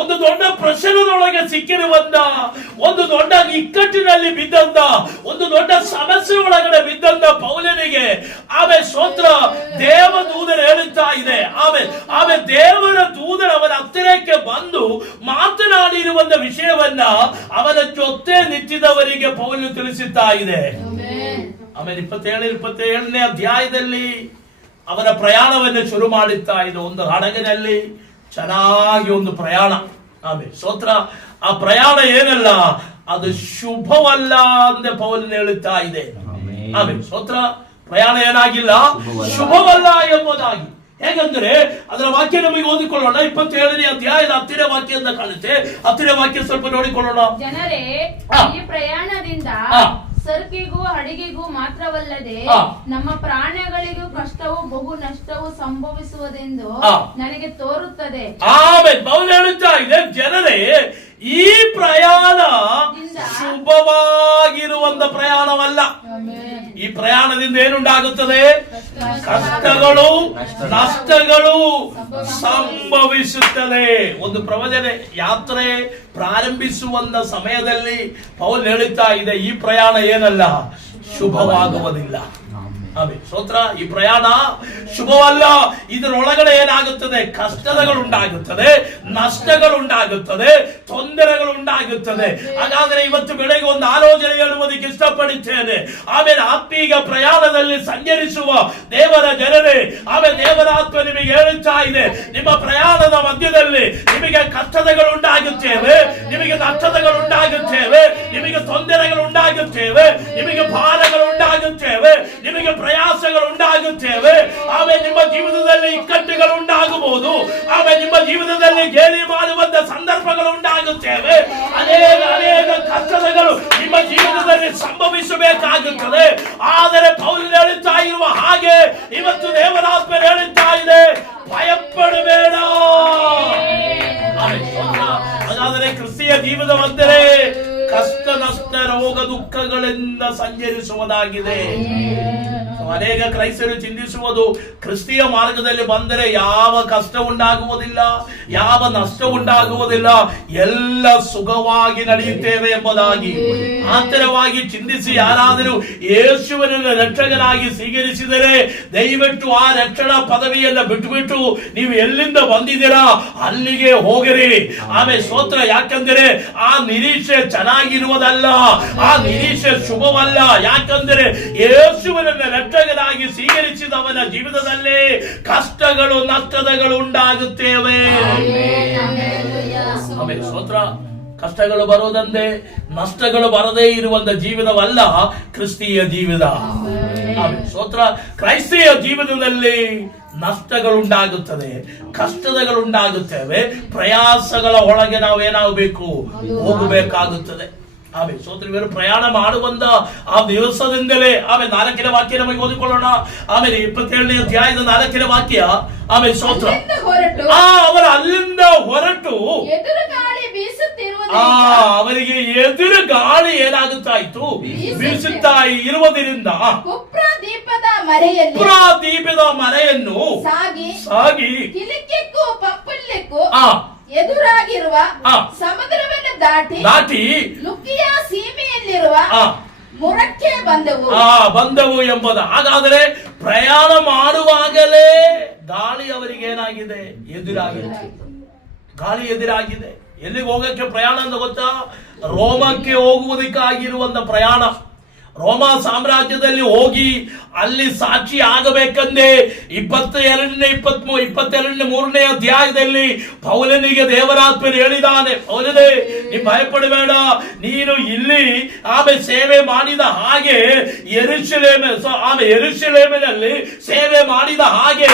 ಒಂದು ದೊಡ್ಡ ಪ್ರಶ್ನದೊಳಗೆ ಸಿಕ್ಕಿರುವಂತ, ಒಂದು ದೊಡ್ಡ ಇಕ್ಕಟ್ಟಿನಲ್ಲಿ ಬಿದ್ದಂತ, ಒಂದು ದೊಡ್ಡ ಸಮಸ್ಯೆ ಒಳಗಡೆ ಬಿದ್ದಂತ ಪೌಲನಿಗೆ ಆಮೇಲೆ ಸ್ತೋತ್ರ ದೇವದೂತರು ಹೇಳುತ್ತಾ ಇದೆ. ಆಮೇಲೆ ದೇವರ ದೂತರು ಅವನ ಹತ್ತಿರಕ್ಕೆ ಬಂದು ಮಾತನಾಡಿರುವಂತ ವಿಷಯವನ್ನ ಅವನ ಜೊತೆ ನಿಂತಿದ್ದವರಿಗೆ ಪೌಲನು ತಿಳಿಸುತ್ತಾ ಇದೆ. ಆಮೇಲೆ 27ನೇ ಅಧ್ಯಾಯದಲ್ಲಿ ಅವರ ಪ್ರಯಾಣವನ್ನು ಶುರು ಮಾಡುತ್ತಾ ಇದೆ. ಒಂದು ಹಡಗಿನಲ್ಲಿ ಚೆನ್ನಾಗಿ ಒಂದು ಪ್ರಯಾಣ. ಆಮೇಲೆ ಸ್ತೋತ್ರ. ಆ ಪ್ರಯಾಣ ಏನಲ್ಲ, ಅದು ಶುಭವಲ್ಲ ಅಂತ ಪೌಲನು ಹೇಳುತ್ತಾ ಇದೆ. ಆಮೇಲೆ ಸ್ತೋತ್ರ. ಪ್ರಯಾಣ ಏನಾಗಿಲ್ಲ, ಶುಭವಲ್ಲ ಎಂಬುದಾಗಿ. ಹೇಗಂದ್ರೆ ಅದರ ವಾಕ್ಯ ನಮಗೆ ಓದಿಕೊಳ್ಳೋಣ. 27ನೇ ಅಧ್ಯಾಯದ 10ನೇ ವಾಕ್ಯ ಅಂತ ಕಾಣುತ್ತೆ. 10ನೇ ವಾಕ್ಯ ಸ್ವಲ್ಪ ನೋಡಿಕೊಳ್ಳೋಣ. ಜನರೇ, ಈ ಪ್ರಯಾಣದಿಂದ ಸರಕಿಗೂ ಅಡಿಗೆಗೂ ಮಾತ್ರವಲ್ಲದೆ ಹಾ. ನಮ್ಮ ಪ್ರಾಣಗಳಿಗೂ ಕಷ್ಟವು ಬಹು ನಷ್ಟವು ಸಂಭವಿಸುವುದೆಂದು ಹಾ. ನನಗೆ ತೋರುತ್ತದೆ. ಆಮೇಲೆ ಪೌಲ್ ಹೇಳುತ್ತಾ ಇದೆ, ಜನರೇ ಈ ಪ್ರಯಾಣ ಶುಭವಾಗಿರುವಂತ ಪ್ರಯಾಣವಲ್ಲ. ಈ ಪ್ರಯಾಣದಿಂದ ಏನುಂಟಾಗುತ್ತದೆ? ಕಷ್ಟಗಳು, ನಷ್ಟಗಳು ಸಂಭವಿಸುತ್ತದೆ. ಒಂದು ಪ್ರವಚನ ಯಾತ್ರೆ ಪ್ರಾರಂಭಿಸುವಂತ ಸಮಯದಲ್ಲಿ ಪೌಲ್ ಹೇಳುತ್ತಾ ಇದೆ, ಈ ಪ್ರಯಾಣ ಏನಲ್ಲ, ಶುಭವಾಗುವುದಿಲ್ಲ. ಆಮೇಲೆ ಸ್ತೋತ್ರ. ಈ ಪ್ರಯಾಣ ಶುಭವಲ್ಲ. ಇದರೊಳಗಡೆ ಏನಾಗುತ್ತದೆ? ಕಷ್ಟಗಳುಂಟಾಗುತ್ತದೆ, ನಷ್ಟಗಳುಂಟಾಗುತ್ತದೆ, ತೊಂದರೆಗಳುಂಟಾಗುತ್ತದೆ. ಹಾಗಾದ್ರೆ ಇವತ್ತು ಬೆಳಗ್ಗೆ ಒಂದು ಆಲೋಚನೆ ಹೇಳುವುದಕ್ಕೆ ಇಷ್ಟಪಡುತ್ತೇನೆ. ಆಮೇಲೆ ಆತ್ಮೀಗ ಪ್ರಯಾಣದಲ್ಲಿ ಸಂಚರಿಸುವ ದೇವರ ಜನರೇ, ಆಮೇಲೆ ದೇವರ ಆತ್ಮ ನಿಮಗೆ ಹೇಳುತ್ತಾ ಇದೆ, ನಿಮ್ಮ ಪ್ರಯಾಣದ ಮಧ್ಯದಲ್ಲಿ ನಿಮಗೆ ಕಷ್ಟಗಳುಂಟಾಗುತ್ತೇವೆ, ನಿಮಗೆ ನಷ್ಟಗಳುಂಟಾಗುತ್ತೇವೆ, ನಿಮಗೆ ತೊಂದರೆಗಳುಂಟಾಗುತ್ತೇವೆ, ನಿಮಗೆ ಭಾರಗಳುಂಟಾಗುತ್ತೇವೆ, ನಿಮಗೆ ಪ್ರಯಾಸಗಳು ಉಂಟಾಗುತ್ತೇವೆ. ಆಮೇಲೆ ನಿಮ್ಮ ಜೀವಿತದಲ್ಲಿ ಇಕ್ಕಟ್ಟುಗಳು ಉಂಟಾಗಬಹುದು. ಆಮೇಲೆ ನಿಮ್ಮ ಜೀವಿತದಲ್ಲಿ ಗೇಲಿ ಮಾಡುವಂತ ಸಂದರ್ಭಗಳು ಉಂಟಾಗುತ್ತೇವೆ. ಅನೇಕ ಕಷ್ಟಗಳು ನಿಮ್ಮ ಜೀವಿತದಲ್ಲಿ ಸಂಭವಿಸಬೇಕಾಗುತ್ತದೆ. ಆದರೆ ಪೌಲ್ ಹೇಳುತ್ತಾ ಇರುವ ಹಾಗೆ ಇವತ್ತು ದೇವರಾತ್ಮ ಹೇಳುತ್ತಾ ಇದೆ, ಭಯಪಡಬೇಡ. ಹಾಗಾದರೆ ಕ್ರಿಸ್ತಿಯ ಜೀವಿತವೆಂದರೆ ಕಷ್ಟ, ನಷ್ಟ, ರೋಗ, ದುಃಖಗಳಿಂದ ಸಂಚರಿಸುವುದಾಗಿದೆ. ಅನೇಕ ಕ್ರೈಸ್ತರು ಚಿಂತಿಸುವುದು, ಕ್ರಿಸ್ತಿಯ ಮಾರ್ಗದಲ್ಲಿ ಬಂದರೆ ಯಾವ ಕಷ್ಟ ಉಂಟಾಗುವುದಿಲ್ಲ, ಯಾವ ನಷ್ಟ ಉಂಟಾಗುವುದಿಲ್ಲ, ಎಲ್ಲ ಸುಖವಾಗಿ ನಡೆಯುತ್ತೇವೆ ಎಂಬುದಾಗಿ ಆಂತರವಾಗಿ ಚಿಂತಿಸಿ ಯಾರಾದರೂ ಯೇಸುವಿನ ರಕ್ಷಕನಾಗಿ ಸ್ವೀಕರಿಸಿದರೆ ದಯವಿಟ್ಟು ಆ ರಕ್ಷಣಾ ಪದವಿಯನ್ನು ಬಿಟ್ಟುಬಿಟ್ಟು ನೀವು ಎಲ್ಲಿಂದ ಬಂದಿದ್ದೀರಾ ಅಲ್ಲಿಗೆ ಹೋಗಿರಿ. ಆಮೇಲೆ ಸ್ತೋತ್ರ. ಯಾಕಂದರೆ ಆ ನಿರೀಕ್ಷೆ ಚೆನ್ನಾಗಿರುವುದಲ್ಲ, ಆ ನಿರೀಕ್ಷೆ ಶುಭವಲ್ಲ. ಯಾಕಂದರೆ ಯೇಸುವಿನ ರಕ್ಷಕನಾಗಿ ಸ್ವೀಕರಿಸಿದವನ ಜೀವಿತದಲ್ಲಿ ಕಷ್ಟಗಳು, ನಷ್ಟಗಳು ಉಂಟಾಗುತ್ತೇವೆ. ಆಮೇಲೆ ಸ್ತೋತ್ರ. ಕಷ್ಟಗಳು ಬರೋದಂತೆ ನಷ್ಟಗಳು ಬರದೇ ಇರುವಂತ ಜೀವಿತವಲ್ಲ ಕ್ರಿಸ್ತಿಯ ಜೀವಿತ. ಆಮೇಲೆ ಸ್ತೋತ್ರ. ಕ್ರೈಸ್ತಿಯ ಜೀವಿತದಲ್ಲಿ ನಷ್ಟಗಳುಂಟಾಗುತ್ತದೆ, ಕಷ್ಟಗಳುಂಟಾಗುತ್ತವೆ, ಪ್ರಯಾಸಗಳ ಒಳಗೆ ನಾವೇನಾಗಬೇಕು? ಹೋಗಬೇಕಾಗುತ್ತದೆ. ಆಮೇಲೆ ಸ್ತೋತ್ರ. ಪ್ರಯಾಣ ಮಾಡುವಂತ ಆ ದಿವಸದಿಂದಲೇ ಆಮೇಲೆ 4ನೇ ವಾಕ್ಯ ನಮಗೆ ಓದಿಕೊಳ್ಳೋಣ. ಆಮೇಲೆ 27ನೇ ಅಧ್ಯಾಯದ 4ನೇ ವಾಕ್ಯ. ಆಮೇಲೆ ಸ್ತೋತ್ರ. ಅವರು ಅಲ್ಲಿಂದ ಹೊರಟು ಅವರಿಗೆ ಎದುರು ಗಾಳಿ ಏನಾಗುತ್ತಾ ಇತ್ತು? ಬೀಸುತ್ತಾ ಇರುವುದರಿಂದ ದೀಪದ ಮರೆಯನ್ನು ಸಾಗಿ ಕಿಲಿಕ್ಕಿಕ್ಕೂ ಪಪ್ಪುಲ್ಯಕ್ಕೂ ಎದುರಾಗಿರುವ ಸಮುದ್ರವನ್ನು ದಾಟಿ ಲುಕಿಯ ಸೀಮೆಯಲ್ಲಿರುವ ಮುರಕ್ಕೆ ಬಂದವು ಎಂಬುದು. ಹಾಗಾದರೆ ಪ್ರಯಾಣ ಮಾಡುವಾಗಲೇ ಗಾಳಿ ಅವರಿಗೆ ಏನಾಗಿದೆ? ಎದುರಾಗಿದೆ. ಗಾಳಿ ಎದುರಾಗಿದೆ. ಎಲ್ಲಿಗೆ ಹೋಗಕ್ಕೆ ಪ್ರಯಾಣ ಅಂತ ಗೊತ್ತಾ? ರೋಮಕ್ಕೆ ಹೋಗುವುದಕ್ಕಾಗಿರುವಂತ ಪ್ರಯಾಣ. ರೋಮ ಸಾಮ್ರಾಜ್ಯದಲ್ಲಿ ಹೋಗಿ ಅಲ್ಲಿ ಸಾಕ್ಷಿ ಆಗಬೇಕಂದೆ 22-23ನೇ ಅಧ್ಯಾಯದಲ್ಲಿ ಪೌಲನಿಗೆ ದೇವರಾತ್ಮನು ಹೇಳಿದಾನೆ, ಪೌಲನೇ ನೀನು ಭಯಪಡಬೇಡ, ನೀನು ಇಲ್ಲಿ ಆಮೇಲೆ ಸೇವೆ ಮಾಡಿದ ಹಾಗೆ ಯೆರೂಸಲೇಮಿನಲ್ಲಿ ಸೇವೆ ಮಾಡಿದ ಹಾಗೆ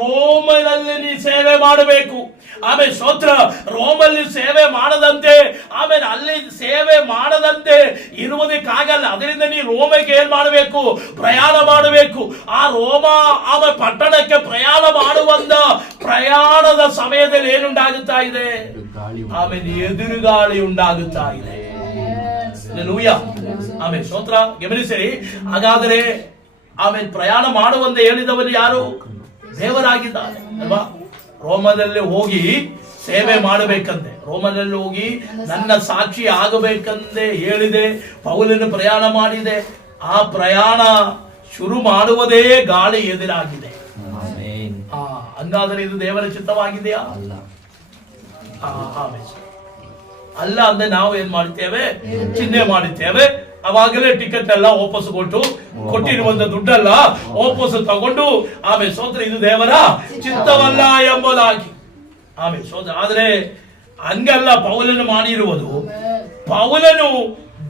ರೋಮನಲ್ಲಿ ನೀ ಸೇವೆ ಮಾಡಬೇಕು. ಆಮೇಲೆ ಸ್ತೋತ್ರ. ರೋಮಲ್ಲಿ ಸೇವೆ ಮಾಡದಂತೆ ಆಮೇಲೆ ಅಲ್ಲಿ ಸೇವೆ ಮಾಡದಂತೆ ಇರುವುದಕ್ಕಾಗಲ್ಲ. ಅದರಿಂದ ನೀ ರೋಮಕ್ಕೆ ಏನ್ ಮಾಡಬೇಕು? ಪ್ರಯಾಣ ಮಾಡಬೇಕು. ಆ ರೋಮ ಆಮೇಲೆ ಪಟ್ಟಣಕ್ಕೆ ಪ್ರಯಾಣ ಮಾಡುವಂತ ಪ್ರಯಾಣದ ಸಮಯದಲ್ಲಿ ಏನುಂಟಾಗುತ್ತಾ ಇದೆ? ಆಮೇಲೆ ಎದುರುಗಾಳಿ ಉಂಟಾಗುತ್ತಾ ಇದೆ. ಆಮೇಲೆ ಸ್ತೋತ್ರ. ಗಮನಿಸಿರಿ. ಹಾಗಾದರೆ ಆಮೇಲೆ ಪ್ರಯಾಣ ಮಾಡುವಂತ ಹೇಳಿದವರು ಯಾರು? ದೇವರಾಗಿದ್ದಾನೆ ಅಲ್ವಾ? ರೋಮದಲ್ಲಿ ಹೋಗಿ ಸೇವೆ ಮಾಡಬೇಕಂತೆ, ರೋಮದಲ್ಲಿ ಹೋಗಿ ನನ್ನ ಸಾಕ್ಷಿ ಆಗಬೇಕಂತೆ ಹೇಳಿದೆ. ಪೌಲನು ಪ್ರಯಾಣ ಮಾಡಿದೆ. ಆ ಪ್ರಯಾಣ ಶುರು ಮಾಡುವುದೇ ಗಾಳಿ ಎದುರಾಗಿದೆ. ಹಂಗಾದರೆ ಇದು ದೇವರ ಚಿತ್ತವಾಗಿದೆಯಾ? ಅಲ್ಲ ಅಂದ್ರೆ ನಾವು ಏನ್ ಮಾಡ್ತೇವೆ? ಚಿಹ್ನೆ ಮಾಡುತ್ತೇವೆ. ಅವಾಗಲೇ ಟಿಕೆಟ್ ಎಲ್ಲ ವಾಪಸ್ ಕೊಟ್ಟಿರುವಂತ ದುಡ್ಡೆಲ್ಲ ವಾಪಸ್ ತಗೊಂಡು ಆಮೇಲೆ ಸ್ತೋತ್ರ ಇದು ದೇವರ ಚಿತ್ತವಲ್ಲ ಎಂಬುದಾಗಿ. ಆಮೇಲೆ ಸ್ತೋತ್ರ. ಆದ್ರೆ ಹಂಗಲ್ಲ ಪೌಲನು ಮಾಡಿರುವುದು. ಪೌಲನು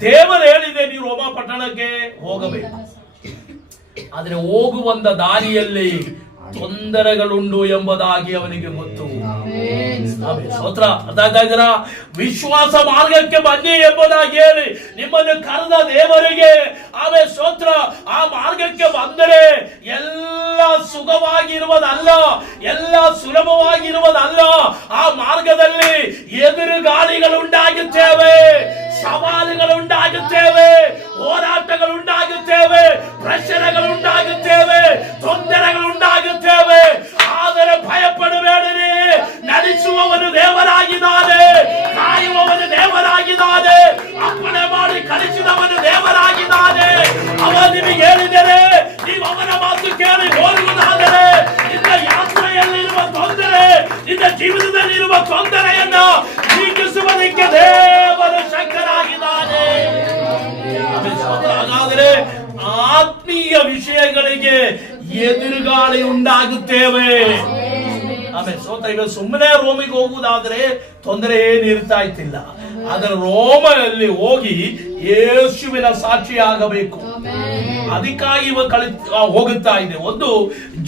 ದೇವರು ಹೇಳಿದೆ ನೀವು ರೋಮ ಪಟ್ಟಣಕ್ಕೆ ಹೋಗಬೇಕು. ಆದ್ರೆ ಹೋಗುವಂತ ದಾರಿಯಲ್ಲಿ ತೊಂದರೆಗಳುಂಟು ಎಂಬುದಾಗಿ ಅವನಿಗೆ ಗೊತ್ತು. ಸ್ತೋತ್ರ. ಅದಾಗ್ತಾ ಇದ್ದೀರಾ? ವಿಶ್ವಾಸ ಮಾರ್ಗಕ್ಕೆ ಬನ್ನಿ ಎಂಬುದಾಗಿ ಹೇಳಿ ನಿಮ್ಮನ್ನು ಕರೆದ ದೇವರಿಗೆ ಆಮೇಲೆ ಸ್ತೋತ್ರ. ಆ ಮಾರ್ಗಕ್ಕೆ ಬಂದರೆ ಎಲ್ಲ ಸುಖವಾಗಿರುವುದಲ್ಲ, ಎಲ್ಲ ಸುಲಭವಾಗಿರುವುದಲ್ಲ. ಆ ಮಾರ್ಗದಲ್ಲಿ ಎದುರು ಗಾಳಿಗಳುಂಟಾಗುತ್ತೇವೆ, ಸವಾಲುಗಳುಂಟಾಗುತ್ತೇವೆ, ಹೋರಾಟಗಳುಂಟಾಗುತ್ತೇವೆ, ಪ್ರಶ್ನೆಗಳುಂಟಾಗುತ್ತೇವೆ, ತೊಂದರೆಗಳುಂಟಾಗುತ್ತೇವೆ. ಆದರೆ ಭಯಪಡಬೇಡಿರಿ, ನಡೆಸುವವನು ದೇವರಾಗಿದ್ದಾನೆ, ಕಾಯುವವನು ದೇವರಾಗಿದ್ದಾನೆ, ಅಪ್ಪಣೆ ಮಾಡಿ ಕಳಿಸಿದವನು ದೇವರಾಗಿದ್ದಾನೆ. ಅವ ನಿಮಗೆ ಹೇಳಿದರೆ ನೀವು ಅವನ ಮಾತು ಕೇಳಿ ಹೋಗುವುದಾದರೆ ನಿನ್ನ ಯಾತ್ರೆಯಲ್ಲಿರುವ ತೊಂದರೆ, ನಿನ್ನ ಜೀವನದಲ್ಲಿರುವ ತೊಂದರೆಯನ್ನು ನೀಗಿಸುವುದಕ್ಕೆ ದೇವರು ಶಕ್ತನಾಗಿದ್ದಾನೆ. ಹಾಗಾದರೆ ಆತ್ಮೀಯ ವಿಷಯಗಳಿಗೆ ಎದುರುಗಾಳಿ ಉಂಟಾಗುತ್ತೇವೆ. ಆಮೇಲೆ ಸ್ತೋತ್ರ. ಈಗ ಸುಮ್ಮನೆ ರೋಮಿಗೆ ಹೋಗುವುದಾದ್ರೆ ತೊಂದರೆ ಏನಿರ್ತಾ ಇತ್ತಿಲ್ಲ. ಅದರ ರೋಮಲ್ಲಿ ಹೋಗಿ ಯೇಸುವಿನ ಸಾಕ್ಷಿ ಆಗಬೇಕು. ಅದಕ್ಕಾಗಿ ಇವ ಹೋಗುತ್ತಾ ಇದೆ. ಒಂದು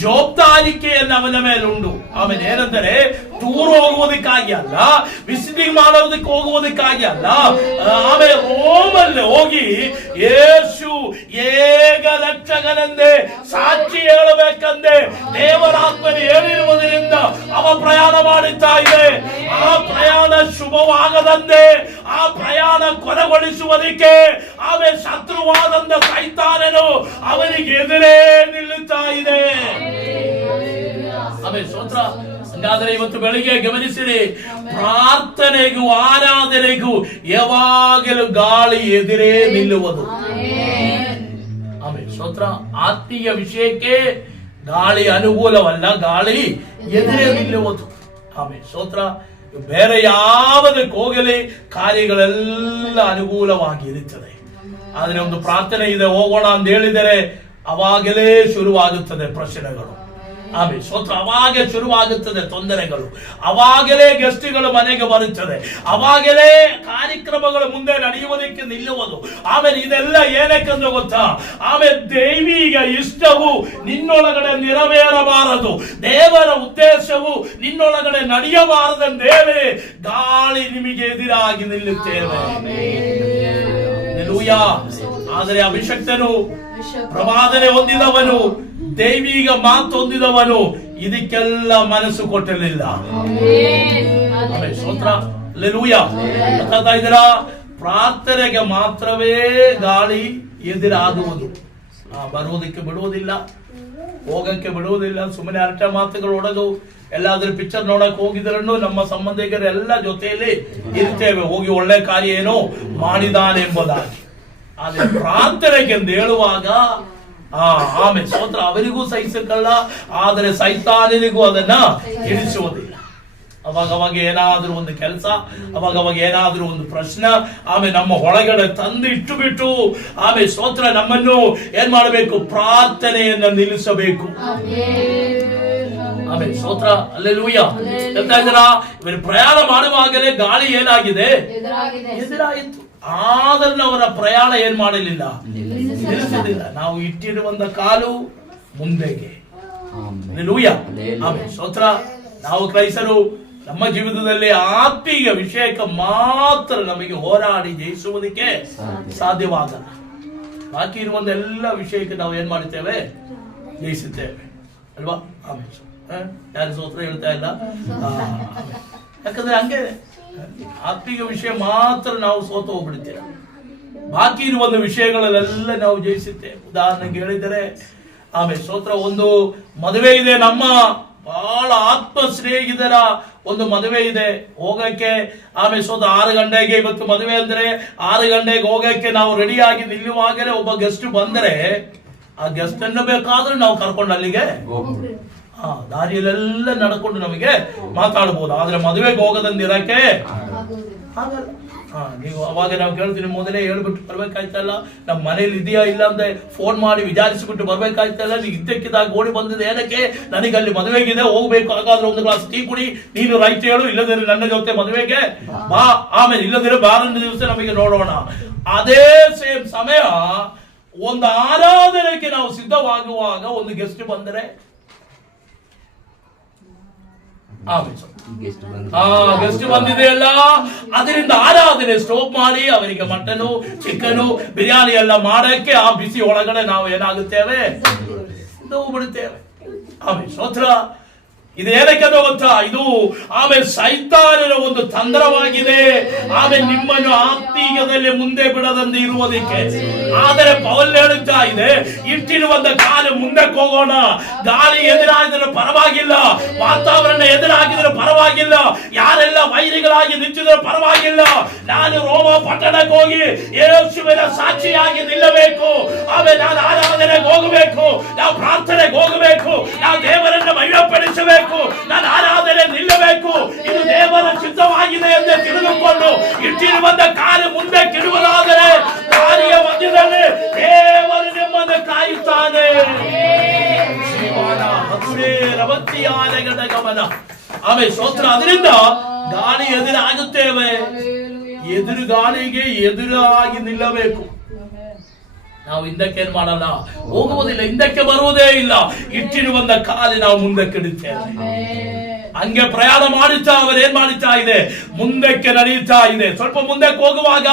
ಜವಾಬ್ದಾರಿಕೆಯನ್ನು ಅವನ ಮೇಲೆ ಉಂಟು. ಆಮೇಲೆ ಏನಂದರೆ ಟೂರ್ ಹೋಗುವುದಕ್ಕಾಗಿ ಅಲ್ಲ, ವಿಸಿಟಿಂಗ್ ಮಾಡೋದಕ್ಕೆ ಹೋಗುವುದಕ್ಕಾಗಿ ಅಲ್ಲ. ಆಮೇಲೆ ರೋಮಲ್ಲಿ ಹೋಗಿ ಯೇಸು ಏಕ ರಕ್ಷಕನೆಂದೇ ಸಾಕ್ಷಿ ಹೇಳಬೇಕಂದೆ ದೇವರಾತ್ಮನು ಹೇಳಿರುವುದರಿಂದ ಅವ ಪ್ರಯಾಣ ಮಾಡುತ್ತಾ ಇದೆ. ಆ ಪ್ರಯಾಣ ಶುಭವಾಗದಂತೆ, ಆ ಪ್ರಯಾಣ ಕೊನೆಗೊಳಿಸುವುದಕ್ಕೆ ಆಮೇಲೆ ಶತ್ರುವಾದಂತ ಸೈತಾನನು ಅವನಿಗೆ ಎದುರೇ ನಿಲ್ಲುತ್ತಾ ಇದೆ. ಆಮೇಲೆ ಸ್ತೋತ್ರ. ಹಾಗಾದರೆ ಇವತ್ತು ಬೆಳಿಗ್ಗೆ ಗಮನಿಸಿರಿ, ಪ್ರಾರ್ಥನೆಗೂ ಆರಾಧನೆಗೂ ಯಾವಾಗಲೂ ಗಾಳಿ ಎದುರೇ ನಿಲ್ಲುವುದು. ಆಮೇಲೆ ಸ್ತೋತ್ರ. ಆತ್ಮೀಯ ವಿಷಯಕ್ಕೆ ಗಾಳಿ ಅನುಕೂಲವಲ್ಲ, ಗಾಳಿ ಎದುರೇ ನಿಲ್ಲುವುದು. ಆಮೇಲೆ ಸ್ತೋತ್ರ. ಬೇರೆ ಯಾವುದಕ್ಕೆ ಹೋಗಲಿ ಕಾರ್ಯಗಳೆಲ್ಲ ಅನುಕೂಲವಾಗಿ ಇರುತ್ತದೆ. ಆದ್ರೆ ಒಂದು ಪ್ರಾರ್ಥನೆ ಇದೆ, ಹೋಗೋಣ ಅಂತ ಹೇಳಿದರೆ ಅವಾಗಲೇ ಶುರುವಾಗುತ್ತದೆ ಪ್ರಶ್ನೆಗಳು. ಆಮೇಲೆ ಸ್ತೋತ್ರ. ಅವಾಗೆ ಶುರುವಾಗುತ್ತದೆ ತೊಂದರೆಗಳು, ಅವಾಗಲೇ ಗೆಸ್ಟ್ಗಳು ಮನೆಗೆ ಬರುತ್ತದೆ, ಅವಾಗಲೇ ಕಾರ್ಯಕ್ರಮಗಳು ಮುಂದೆ ನಡೆಯುವುದಕ್ಕೆ ನಿಲ್ಲುವುದು. ಆಮೇಲೆ ಇದೆಲ್ಲ ಏನಕ್ಕೆಂದು ಗೊತ್ತಾ? ಆಮೇಲೆ ದೈವಿಕ ಇಷ್ಟವು ನಿನ್ನೊಳಗಡೆ ನೆರವೇರಬಾರದು, ದೇವರ ಉದ್ದೇಶವು ನಿನ್ನೊಳಗಡೆ ನಡೆಯಬಾರದೆಂದೇಳಿ ಗಾಳಿ ನಿಮಗೆ ಎದುರಾಗಿ ನಿಲ್ಲುತ್ತೇವೆ. ಆದರೆ ಅಭಿಷಕ್ತನು, ಪ್ರವಾದನೆ ಹೊಂದಿದವನು, ದೈವಿಕ ಮಾತು ಹೊಂದಿದವನು ಇದಕ್ಕೆಲ್ಲ ಮನಸ್ಸು ಕೊಟ್ಟಿರಲಿಲ್ಲ. ಸ್ತೋತ್ರ. ಹಲ್ಲೆಲೂಯಾ. ಇದ್ದೀರಾ? ಪ್ರಾರ್ಥನೆಗೆ ಮಾತ್ರವೇ ಗಾಳಿ ಎದುರಾಗುವುದು, ಬರುವುದಕ್ಕೆ ಬಿಡುವುದಿಲ್ಲ, ಹೋಗಕ್ಕೆ ಬಿಡುವುದಿಲ್ಲ. ಸುಮ್ಮನೆ ಅರ್ಥ ಮಾತುಗಳು ಹೊಡೆದು ಎಲ್ಲಾದ್ರೂ ಪಿಕ್ಚರ್ ನೋಡಕ್ ಹೋಗಿದ್ರೂ ನಮ್ಮ ಸಂಬಂಧಿಕರೆಲ್ಲ ಜೊತೆಯಲ್ಲಿ ಇರ್ತೇವೆ, ಹೋಗಿ ಒಳ್ಳೆ ಕಾರ್ಯ ಏನೋ ಮಾಡಿದಾನೆ ಎಂಬುದಾಗಿ. ಆದ್ರೆ ಪ್ರಾರ್ಥನೆಗೆಂದು ಹೇಳುವಾಗ ಆಮೇಲೆ ಸ್ತೋತ್ರ, ಅವರಿಗೂ ಸಹಿಸಕ್ಕಲ್ಲ, ಆದರೆ ಸೈತಾನನಿಗೂ ಅದನ್ನ ಇಳಿಸುವುದಿಲ್ಲ. ಅವಾಗ ಏನಾದ್ರೂ ಒಂದು ಕೆಲಸ, ಅವಾಗ ಏನಾದ್ರೂ ಒಂದು ಪ್ರಶ್ನೆ ಆಮೇಲೆ ನಮ್ಮ ಒಳಗಡೆ ತಂದು ಇಟ್ಟು ಬಿಟ್ಟು ಆಮೇಲೆ ಸ್ತೋತ್ರ ನಮ್ಮನ್ನು ಏನ್ ಮಾಡಬೇಕು? ಪ್ರಾರ್ಥನೆಯನ್ನ ನಿಲ್ಲಿಸಬೇಕು. ಆಮೇಲೆ ಸ್ತೋತ್ರ. ಹಲ್ಲೆಲೂಯಾ. ಹೇಳ್ತಾ ಇದ್ದೀರಾ? ಇವರು ಪ್ರಯಾಣ ಮಾಡುವಾಗಲೇ ಗಾಳಿ ಏನಾಗಿದೆ? ಎದುರಾಯಿತು. ಆದ್ರೆ ಅವರ ಪ್ರಯಾಣ ಏನ್ ಮಾಡಲಿಲ್ಲ, ನಿಲ್ಲಿಸಲಿಲ್ಲ. ನಾವು ಇಟ್ಟಿರುವಂತ ಕಾಲು ಮುಂದೆಗೆ. ಹಲ್ಲೆಲೂಯಾ. ಆಮೇಲೆ ಸ್ತೋತ್ರ. ನಾವು ಕ್ರೈಸ್ತರು ನಮ್ಮ ಜೀವಿತದಲ್ಲಿ ಆತ್ಮೀಯ ವಿಷಯಕ್ಕೆ ಮಾತ್ರ ನಮಗೆ ಹೋರಾಡಿ ಜಯಿಸುವುದಕ್ಕೆ ಸಾಧ್ಯವಾಗಲ್ಲ. ಬಾಕಿ ಇರುವಂತ ಎಲ್ಲ ವಿಷಯಕ್ಕೆ ನಾವು ಏನ್ ಮಾಡುತ್ತೇವೆ? ಜಯಿಸುತ್ತೇವೆ ಅಲ್ವಾ? ಆಮೇಲೆ ಯಾರು ಸ್ತೋತ್ರ ಹೇಳ್ತಾ ಇಲ್ಲ. ಯಾಕಂದ್ರೆ ಹಂಗೆ ಆತ್ಮೀಯ ವಿಷಯ ಮಾತ್ರ ನಾವು ಸೋತು ಹೋಗ್ಬಿಡ್ತೀರ. ಬಾಕಿ ಇರುವ ವಿಷಯಗಳಲ್ಲೆಲ್ಲ ನಾವು ಜಯಿಸುತ್ತೇವೆ. ಉದಾಹರಣೆಗೆ ಹೇಳಿದರೆ ಆಮೇಲೆ ಸ್ತೋತ್ರ, ಒಂದು ಮದುವೆ ಇದೆ, ನಮ್ಮ ಬಹಳ ಆತ್ಮ ಸ್ನೇಹಿತರ ಒಂದು ಮದುವೆ ಇದೆ, ಹೋಗಕ್ಕೆ ಆಮೇಲೆ ಸ್ತೋತ್ರ 6 ಗಂಟೆಗೆ ಇವತ್ತು ಮದುವೆ ಅಂದ್ರೆ 6 ಗಂಟೆಗೆ ಹೋಗಕ್ಕೆ ನಾವು ರೆಡಿ ಆಗಿ ನಿಲ್ಲುವಾಗಲೇ ಒಬ್ಬ ಗೆಸ್ಟ್ ಬಂದ್ರೆ ಆ ಗೆಸ್ಟ್ ಅನ್ನು ಬೇಕಾದ್ರೂ ನಾವು ಕರ್ಕೊಂಡು ಅಲ್ಲಿಗೆ ದಾರಿಯಲ್ಲೆಲ್ಲ ನಡ್ಕೊಂಡು ನಮಗೆ ಮಾತಾಡಬಹುದು. ಆದ್ರೆ ಮದುವೆಗೆ ಹೋಗದಂದಿರಕ್ಕೆ ಆಗಲ್ಲ. ನೀವು ಅವಾಗ ನಾವು ಕೇಳ್ತೀವಿ, ಮೊದಲೇ ಹೇಳ್ಬಿಟ್ಟು ಬರ್ಬೇಕಾಯ್ತಲ್ಲ, ನಮ್ಮ ಮನೇಲಿ ಇದೆಯಾ ಇಲ್ಲ ಅಂತ ಫೋನ್ ಮಾಡಿ ವಿಚಾರಿಸಿಬಿಟ್ಟು ಬರ್ಬೇಕಾಯ್ತಲ್ಲ, ನೀವು ಇದ್ದಕ್ಕಿದ್ದಾಗ ಓಡಿ ಬಂದಿದೆ ಏನಕ್ಕೆ? ನನಗೆ ಅಲ್ಲಿ ಮದುವೆಗಿದೆ, ಹೋಗ್ಬೇಕು, ಹಾಗಾದ್ರೆ ಒಂದು ಗ್ಲಾಸ್ ಟೀ ಕುಡಿ, ನೀನು ರೈಟ್ ಹೇಳು, ಇಲ್ಲದಿರೋ ನನ್ನ ಜೊತೆ ಮದುವೆಗೆ ಬಾ, ಆಮೇಲೆ ಇಲ್ಲದಿರೋ ಬಾರೊಂದು ದಿವಸ ನಮಗೆ ನೋಡೋಣ. ಅದೇ ಸೇಮ್ ಸಮಯ ಒಂದು ಆರಾಧನೆಗೆ ನಾವು ಸಿದ್ಧವಾಗುವಾಗ ಒಂದು ಗೆಸ್ಟ್ ಬಂದರೆ ಗೆಸ್ಟ್ ಬಂದಿದೆಯಲ್ಲ, ಅದರಿಂದ ಆರಾಧನೆ ಸ್ಟೋಪ್ ಮಾಡಿ ಅವರಿಗೆ ಮಟನು ಚಿಕನು ಬಿರಿಯಾನಿ ಎಲ್ಲ ಮಾಡಕ್ಕೆ ಆ ಬಿಸಿ ಒಳಗಡೆ ನಾವು ಏನಾಗುತ್ತೇವೆ, ನೋವು ಬಿಡುತ್ತೇವೆ. ಆಮೇಲೆ ಸ್ತೋತ್ರ. ಇದೇನಕ್ಕೆ ಗೊತ್ತಾ, ಇದು ಆಮೇಲೆ ಸೈತಾನನ ಒಂದು ತಂತ್ರವಾಗಿದೆ. ಆಮೇಲೆ ನಿಮ್ಮನ್ನು ಆತ್ಮೀಯದಲ್ಲಿ ಮುಂದೆ ಬಿಡದಂತೆ ಇರುವುದಕ್ಕೆ. ಆದರೆ ಪೌಲ್ ಹೇಳುತ್ತಾ ಇದೆ, ಇಟ್ಟಿರುವಂತ ಕಾಲು ಮುಂದಕ್ಕೆ ಹೋಗೋಣ. ಗಾಳಿ ಎದುರಾಗಿದ್ರೆ ಪರವಾಗಿಲ್ಲ, ವಾತಾವರಣ ಎದುರಾಗಿದ್ರೆ ಪರವಾಗಿಲ್ಲ, ಯಾರೆಲ್ಲ ವೈರಿಗಳಾಗಿ ನಿಂತಿದ್ರೆ ಪರವಾಗಿಲ್ಲ. ನಾನು ರೋಮ ಪಟ್ಟಣಕ್ಕೆ ಹೋಗಿ ಯೇಸುವಿನ ಸಾಕ್ಷಿಯಾಗಿ ನಿಲ್ಲಬೇಕು. ಆಮೇಲೆ ನಾನು ಆರಾಧನೆಗೆ ಹೋಗಬೇಕು, ನಾವು ಪ್ರಾರ್ಥನೆಗೆ ಹೋಗಬೇಕು, ನಾವು ದೇವರನ್ನು ಮಹಿಮೆಪಡಿಸಬೇಕು, ನಾನು ಆರಾಧನೆ ನಿಲ್ಲಬೇಕು. ಇದು ದೇವರ ಚಿತ್ತವಾಗಿದೆ ಎಂದು ತಿಳಿದುಕೊಂಡು ಇಟ್ಟಿರುವಂತ ಕಾಲು ಮುಂದೆ ಕಿಡುವುದಾದರೆ ದಾರಿಯ ಮಧ್ಯದಲ್ಲಿ ದೇವರು ನಿಮ್ಮನ್ನು ಕಾಯುತ್ತಾನೆ. ಗಮನ. ಆಮೇಲೆ ಸ್ತೋತ್ರ. ಅದರಿಂದ ಗಾಳಿ ಎದುರಾಗುತ್ತೇವೆ, ಎದುರು ಗಾಳಿಗೆ ಎದುರಾಗಿ ನಿಲ್ಲಬೇಕು. ನಾವು ಹಿಂದಕ್ಕೆ ಏನ್ ಮಾಡಲ್ಲ, ಹೋಗುವುದಿಲ್ಲ, ಹಿಂದಕ್ಕೆ ಬರುವುದೇ ಇಲ್ಲ. ಇಟ್ಟಿರುವಂತ ಕಾಲಿ ನಾವು ಮುಂದಕ್ಕೆ ಇಡುತ್ತೇವೆ. ಹಂಗೆ ಪ್ರಯಾಣ ಮಾಡುತ್ತಾ ಅವರೇನ್ ಮಾಡುತ್ತಾ ಇದೆ, ಮುಂದಕ್ಕೆ ನಡೀತಾ ಇದೆ. ಸ್ವಲ್ಪ ಮುಂದಕ್ಕೆ ಹೋಗುವಾಗ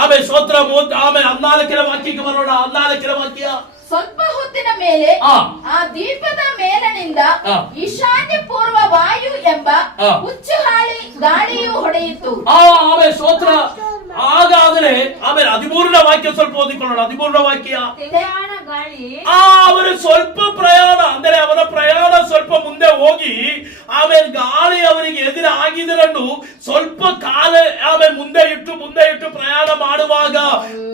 ಆಮೇಲೆ ಸ್ತೋತ್ರ. ಆಮೇಲೆ 14ನೇ ವಾಕ್ಯಕ್ಕೆ ಬರೋಣ. 14ನೇ ವಾಕ್ಯ. ಸ್ವಲ್ಪ ಹೊತ್ತಿನ ಮೇಲೆ ಆ ದೀಪದ ಮೇಲನಿಂದ ಈಶಾನ್ಯ ಪೂರ್ವ ವಾಯು ಎಂಬ ಹುಚ್ಚು ಗಾಳಿಯು ಹೊಡೆಯಿತು. ಆಮೇಲೆ ಸ್ತೋತ್ರ. ಹಾಗಾದ್ರೆ ಆಮೇಲೆ 13ನೇ ವಾಕ್ಯ ಸ್ವಲ್ಪ ಓದಿಕೊಳ್ಳೋಣ. 13ನೇ ವಾಕ್ಯ. ಅವರ ಸ್ವಲ್ಪ ಪ್ರಯಾಣ, ಅಂದರೆ ಅವರ ಪ್ರಯಾಣ ಸ್ವಲ್ಪ ಮುಂದೆ ಹೋಗಿ ಆಮೇಲೆ ಗಾಳಿ ಅವರಿಗೆ ಎದುರಾಗಿದ್ದರನ್ನು ಸ್ವಲ್ಪ ಕಾಲ ಆಮೇಲೆ ಮುಂದೆ ಇಟ್ಟು ಪ್ರಯಾಣ ಮಾಡುವಾಗ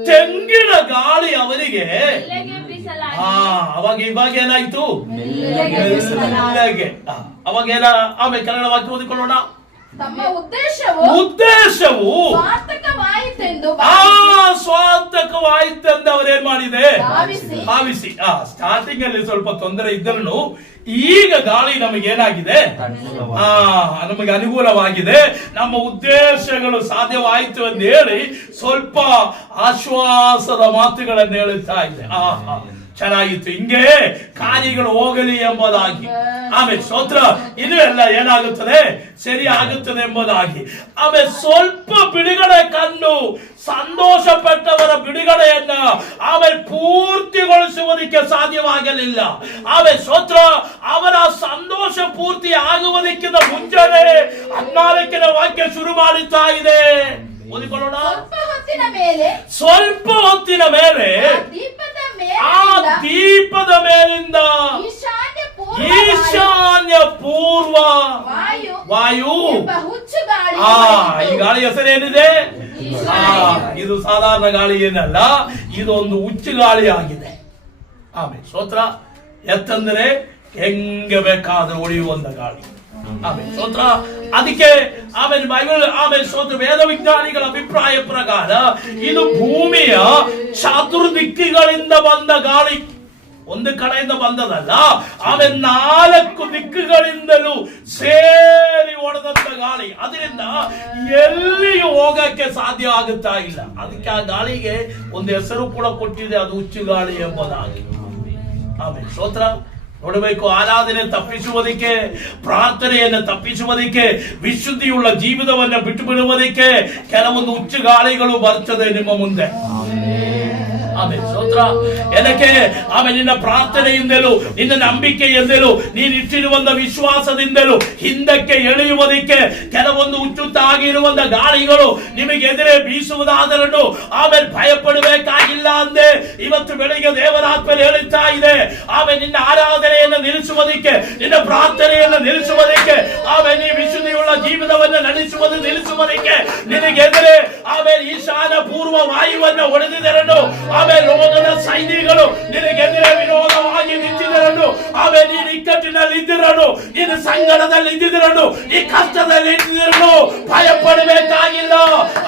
ತೆಂಗಿನ ಗಾಳಿ ಅವರಿಗೆ ಅವಾಗ ಇವಾಗ ಏನಾಯ್ತು, ಅವಾಗ ಏನ. ಆಮೇಲೆ ಕನ್ನಡ ವಾಕ್ಯ ಓದಿಕೊಳ್ಳೋಣ. ತಮ್ಮ ಉದ್ದೇಶವು ಸ್ವಾರ್ಥಕವಾಯಿತೆಂದು ಅವರೇನ್ ಮಾಡಿದೆ, ಭಾವಿಸಿ. ಸ್ಟಾರ್ಟಿಂಗ್ ಅಲ್ಲಿ ಸ್ವಲ್ಪ ತೊಂದರೆ ಇದ್ದರೂ ಈಗ ಗಾಳಿ ನಮಗೇನಾಗಿದೆ, ನಮಗೆ ಅನುಕೂಲವಾಗಿದೆ. ನಮ್ಮ ಉದ್ದೇಶಗಳು ಸಾಧ್ಯವಾಯಿತು ಎಂದು ಹೇಳಿ ಸ್ವಲ್ಪ ಆಶ್ವಾಸದ ಮಾತುಗಳನ್ನು ಹೇಳುತ್ತಾ ಇದೆ. ಚೆನ್ನಾಗಿತ್ತು, ಹಿಂಗೆ ಕಾರ್ಯಗಳು ಹೋಗಲಿ ಎಂಬುದಾಗಿ. ಆಮೇಲೆ ಸ್ತೋತ್ರ. ಇದು ಎಲ್ಲ ಏನಾಗುತ್ತದೆ, ಸರಿ ಆಗುತ್ತದೆ ಎಂಬುದಾಗಿ. ಆಮೇಲೆ ಸ್ವಲ್ಪ ಬಿಡುಗಡೆ ಕಂಡು ಸಂತೋಷ ಪಟ್ಟವರ ಬಿಡುಗಡೆಯನ್ನ ಆಮೇಲೆ ಪೂರ್ತಿಗೊಳಿಸುವುದಕ್ಕೆ ಸಾಧ್ಯವಾಗಲಿಲ್ಲ. ಆಮೇಲೆ ಸ್ತೋತ್ರ. ಅವರ ಸಂತೋಷ ಪೂರ್ತಿ ಆಗುವುದಕ್ಕಿಂತ ಮುಂಚೆನೆ 14ನೇ ವಾಕ್ಯ ಶುರು ಮಾಡುತ್ತಾ ಇದೆ. ಓದಿಕೊಳ್ಳೋಣ. ಸ್ವಲ್ಪ ಹೊತ್ತಿನ ಮೇಲೆ ಆ ದೀಪದ ಮೇಲಿಂದ ಈಶಾನ್ಯ ಪೂರ್ವ ವಾಯು. ಈ ಗಾಳಿ ಹೆಸರೇನಿದೆ? ಇದು ಸಾಧಾರಣ ಗಾಳಿ ಏನಲ್ಲ, ಇದೊಂದು ಹುಚ್ಚು ಗಾಳಿ ಆಗಿದೆ. ಆಮೇಲೆ ಸ್ತೋತ್ರ. ಎತ್ತಂದ್ರೆ ಹೆಂಗೆ ಬೇಕಾದ್ರೆ ಹೊಡೆಯುವಂತ ಗಾಳಿ. ಆಮೇಲೆ ಸ್ತೋತ್ರ. ಅದಕ್ಕೆ ಆಮೇಲೆ ಬೈಬಲ್ ಆಮೇಲೆ ಸ್ತೋತ್ರ ವೇದ ವಿಜ್ಞಾನಿಗಳ ಅಭಿಪ್ರಾಯ ಪ್ರಕಾರ ಇದು ಭೂಮಿಯ ಚತುರ್ದಿಕ್ಕಿಗಳಿಂದ ಬಂದ ಗಾಳಿ, ಒಂದು ಕಡೆಯಿಂದ ಬಂದದಲ್ಲ. ಆಮೇಲೆ 4 ದಿಕ್ಕುಗಳಿಂದಲೂ ಸೇರಿ ಹೊಡೆದಂತ ಗಾಳಿ. ಅದರಿಂದ ಎಲ್ಲಿಯೂ ಹೋಗಕ್ಕೆ ಸಾಧ್ಯ ಆಗುತ್ತಾ ಇಲ್ಲ. ಅದಕ್ಕೆ ಆ ಗಾಳಿಗೆ ಒಂದು ಹೆಸರು ಕೂಡ ಕೊಟ್ಟಿದೆ, ಅದು ಹುಚ್ಚು ಗಾಳಿ ಎಂಬುದಾಗಿ. ಆಮೇಲೆ ಸ್ತೋತ್ರ. ನೋಡಬೇಕು, ಆರಾಧನೆ ತಪ್ಪಿಸುವುದಕ್ಕೆ, ಪ್ರಾರ್ಥನೆಯನ್ನು ತಪ್ಪಿಸುವುದಕ್ಕೆ, ವಿಶುದ್ಧಿಯುಳ್ಳ ಜೀವಿತವನ್ನು ಬಿಟ್ಟು ಬಿಡುವುದಕ್ಕೆ ಕೆಲವೊಂದು ಹುಚ್ಚು ಗಾಳಿಗಳು ಬರ್ತದೆ ನಿಮ್ಮ ಮುಂದೆ. ಆಮೇಲೆ ಸ್ತೋತ್ರ. ಏನಕ್ಕೆ? ಆಮೇಲೆ ನಿನ್ನ ಪ್ರಾರ್ಥನೆಯಿಂದಲೂ ನಿನ್ನ ನಂಬಿಕೆಯಿಂದಲೂ ನೀನು ಇಟ್ಟಿರುವಂತ ವಿಶ್ವಾಸದಿಂದಲೂ ಹಿಂದಕ್ಕೆ ಎಳೆಯುವುದಕ್ಕೆ ಕೆಲವೊಂದು ಹುಚ್ಚುತ್ತಾಗಿರುವಂತ ಗಾಳಿಗಳು ನಿಮಗೆ ಎದುರೇ ಬೀಸುವುದಾದರೂ ಆಮೇಲೆ ಭಯಪಡಬೇಕಾಗಿಲ್ಲ ಅಂದೆ ಇವತ್ತು ಬೆಳಿಗ್ಗೆ ದೇವರಾತ್ಮರು ಹೇಳುತ್ತಾ ಇದೆ. ಆಮೇಲೆ ನಿನ್ನ ಆರಾಧನೆಯನ್ನು ನಿಲ್ಲಿಸುವುದಕ್ಕೆ, ನಿನ್ನ ಪ್ರಾರ್ಥನೆಯನ್ನು ನಿಲ್ಲಿಸುವುದಕ್ಕೆ, ಆಮೇಲೆ ನೀ ವಿಶುದ್ಧಿಯುಳ್ಳ ಜೀವಿತವನ್ನು ನಡೆಸುವುದು ನಿಲ್ಲಿಸುವುದಕ್ಕೆ ನಿನಗೆ ಎದುರೇ ಆಮೇಲೆ ಈಶಾನ ಪೂರ್ವ ವಾಯುವನ್ನು ಹೊಡೆದಿದ್ದರನ್ನು, ಆಮೇಲೆ ರೋಗದ ಸೈನಿಕರು ನಿನಗೆದುರೇ ವಿರೋಧವಾಗಿ ನಿಂತಿದ್ದರನ್ನು, ಆಮೇಲೆ ನೀನು ಇಕ್ಕಟ್ಟಿನಲ್ಲಿ ಇದ್ದಿರನು, ನೀನು ಸಂಕಟದಲ್ಲಿ ಇದ್ದಿರನು, ಈ ಕಷ್ಟದಲ್ಲಿ ಇದ್ದಿರನು, ಭಯ ಪಡಬೇಕಾಗಿಲ್ಲ.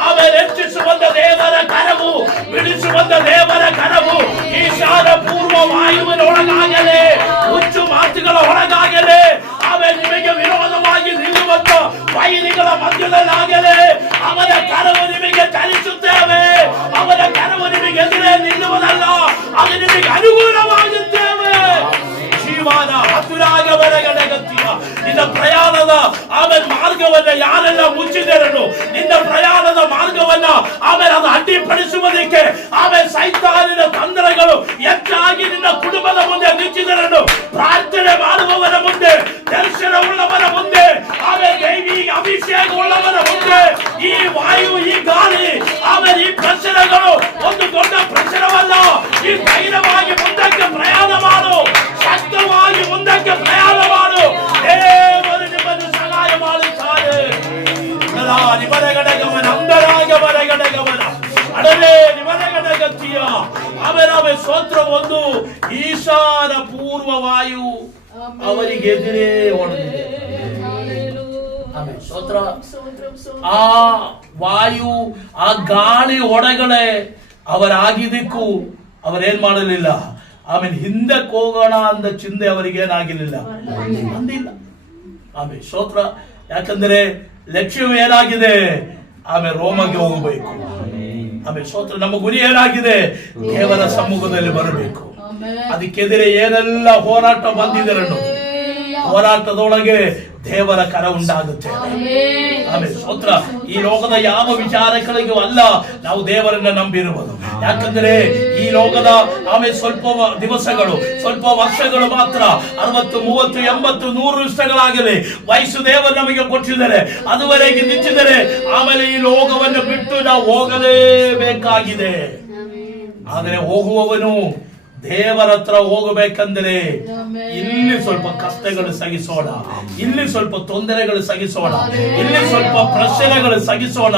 ಆಮೇಲೆ ಹೆಚ್ಚಿಸುವಂತ ದೇವರ ಕರವು, ಬಿಡಿಸುವಂತ ದೇವರ ಕರವು ಈಶಾನ ಪೂರ್ವ ವಾಯುವಿನ ಒಳಗಾಗಲೇ, ಹುಚ್ಚು ಮಾತುಗಳ ಒಳಗಾಗಲೇ, ಆಮೇಲೆ ನಿಮಗೆ ವಿರೋಧವಾಗಿ ನಿಲ್ಲುವಂತ ವೈರಿಗಳ ಮಧ್ಯದಲ್ಲಾಗಲೇ ಅವನ ಕರವು ನಿಮಗೆ ಚಲಿಸುತ್ತೇವೆ. ಅವನ ಕರವು ನಿಮಗೆ ಎದುರೇ ನಿಲ್ಲುವುದಲ್ಲ, ಅದು ನಿಮಗೆ ಅನುಕೂಲವಾಗುತ್ತೇವೆ. ಜೀವನ ಹತ್ತಿರಾಗಬರಗಡಗತ್ತಿಯ ನಿನ್ನ ಪ್ರಯಾಣದ ಮಾರ್ಗವನ್ನ ಯಾರೆಲ್ಲ ಮುಚ್ಚಿದರನು, ನಿನ್ನ ಪ್ರಯಾಣದ ಮಾರ್ಗವನ್ನ ಆಮೇಲೆ ಅದು ಅಡ್ಡಿಪಡಿಸುವುದಕ್ಕೆ ಆಮೇಲೆ ಸೈತಾನಿನ ತಂತ್ರಗಳು ಹೆಚ್ಚಾಗಿ ನಿನ್ನ ಕುಟುಂಬದ ಮುಂದೆ ನಿಂತಿದರನು, ಪ್ರಾರ್ಥನೆ ಮಾಡುವವರ ಮುಂದೆ, ದರ್ಶನ ಉಳ್ಳವರ ಮುಂದೆ, ಆಮೇಲೆ ದೈವಿಕ ಅಭಿಷೇಕ ಉಳ್ಳವರ ಮುಂದೆ ಈ ವಾಯು, ಈ ಗಾಳಿ, ಆಮೇಲೆ ಈ ಪ್ರಶ್ನೆಗಳು ಒಂದು ದೊಡ್ಡ ಪ್ರಶ್ನವಲ್ಲ. ಈ ಧೈರ್ಯವಾಗಿ ಮುಂದಕ್ಕೆ ಪ್ರಯಾಣ ಮಾಡು, ಶಕ್ತವಾಗಿ ಮುಂದಕ್ಕೆ ಪ್ರಯಾಣ ಮಾಡು. ದೇವರು ನಿಮ್ಮನ್ನು ಸಹಾಯ ಮಾಡುತ್ತಾರೆ. ನಿಮರಗಡಗಮನ ಅಂದರಾಗಮರಗಡಗಮನ ಅಡಲೇ ನಿಮರಗಡಗತಿಯ ಆಮೇಲೆ ಸ್ತೋತ್ರ. ಒಂದು ಈಶಾನ ಪೂರ್ವ ವಾಯು ಅವರಿಗೆ ಎದುರೇ ಓಡುತ್ತಿದೆ. ಸ್ತೋತ್ರ. ಆ ವಾಯು, ಆ ಗಾಳಿ ಒಳಗಡೆ ಅವರಾಗಿದ್ದಕ್ಕೂ ಅವರೇನ್ ಮಾಡಲಿಲ್ಲ. ಆಮೇಲೆ ಹಿಂದಕ್ಕೆ ಹೋಗೋಣ ಅಂದ ಚಿಂತೆ ಅವರಿಗೇನಾಗಿರ್ಲಿಲ್ಲ, ಅಂದಿಲ್ಲ. ಆಮೇಲೆ ಸ್ತೋತ್ರ. ಯಾಕಂದ್ರೆ ಲಕ್ಷ್ಯ ಏನಾಗಿದೆ, ಆಮೇಲೆ ರೋಮಗೆ ಹೋಗಬೇಕು. ಆಮೇಲೆ ಸ್ತೋತ್ರ. ನಮ್ಮ ಗುರಿ ಏನಾಗಿದೆ, ದೇವರ ಸಮ್ಮುಖದಲ್ಲಿ ಬರಬೇಕು. ಅದಕ್ಕೆದಿರೆ ಏನೆಲ್ಲ ಹೋರಾಟ ಬಂದಿದ್ದರನ್ನು, ಹೋರಾಟದೊಳಗೆ ದೇವರ ಕರ ಉಂಟಾಗುತ್ತೆ. ಆಮೇಲೆ ಸ್ತೋತ್ರ. ಈ ಲೋಕದ ಯಾವ ವಿಚಾರಗಳಿಗೂ ಅಲ್ಲ ನಾವು ದೇವರನ್ನ ನಂಬಿರುವುದು. ಯಾಕಂದ್ರೆ ಈ ಲೋಕದ ಆಮೇಲೆ ಸ್ವಲ್ಪ ದಿವಸಗಳು, ಸ್ವಲ್ಪ ವರ್ಷಗಳು ಮಾತ್ರ, 60, 30, 80, 100 ವರ್ಷಗಳಾಗಲಿ ವಯಸ್ಸು ದೇವರು ನಮಗೆ ಕೊಟ್ಟಿದ್ದಾರೆ, ಅದುವರೆಗೆ ನಿಂತಿದ್ದಾರೆ. ಆಮೇಲೆ ಈ ಲೋಕವನ್ನು ಬಿಟ್ಟು ನಾವು ಹೋಗಲೇಬೇಕಾಗಿದೆ. ಆದರೆ ಹೋಗುವವನು ದೇವರ ಹತ್ರ ಹೋಗಬೇಕಂದ್ರೆ ಇಲ್ಲಿ ಸ್ವಲ್ಪ ಕಷ್ಟಗಳು ಸಹಿಸೋಣ, ಇಲ್ಲಿ ಸ್ವಲ್ಪ ತೊಂದರೆಗಳು ಸಹಿಸೋಣ, ಇಲ್ಲಿ ಸ್ವಲ್ಪ ಪ್ರಶ್ನೆಗಳು ಸಹಿಸೋಣ.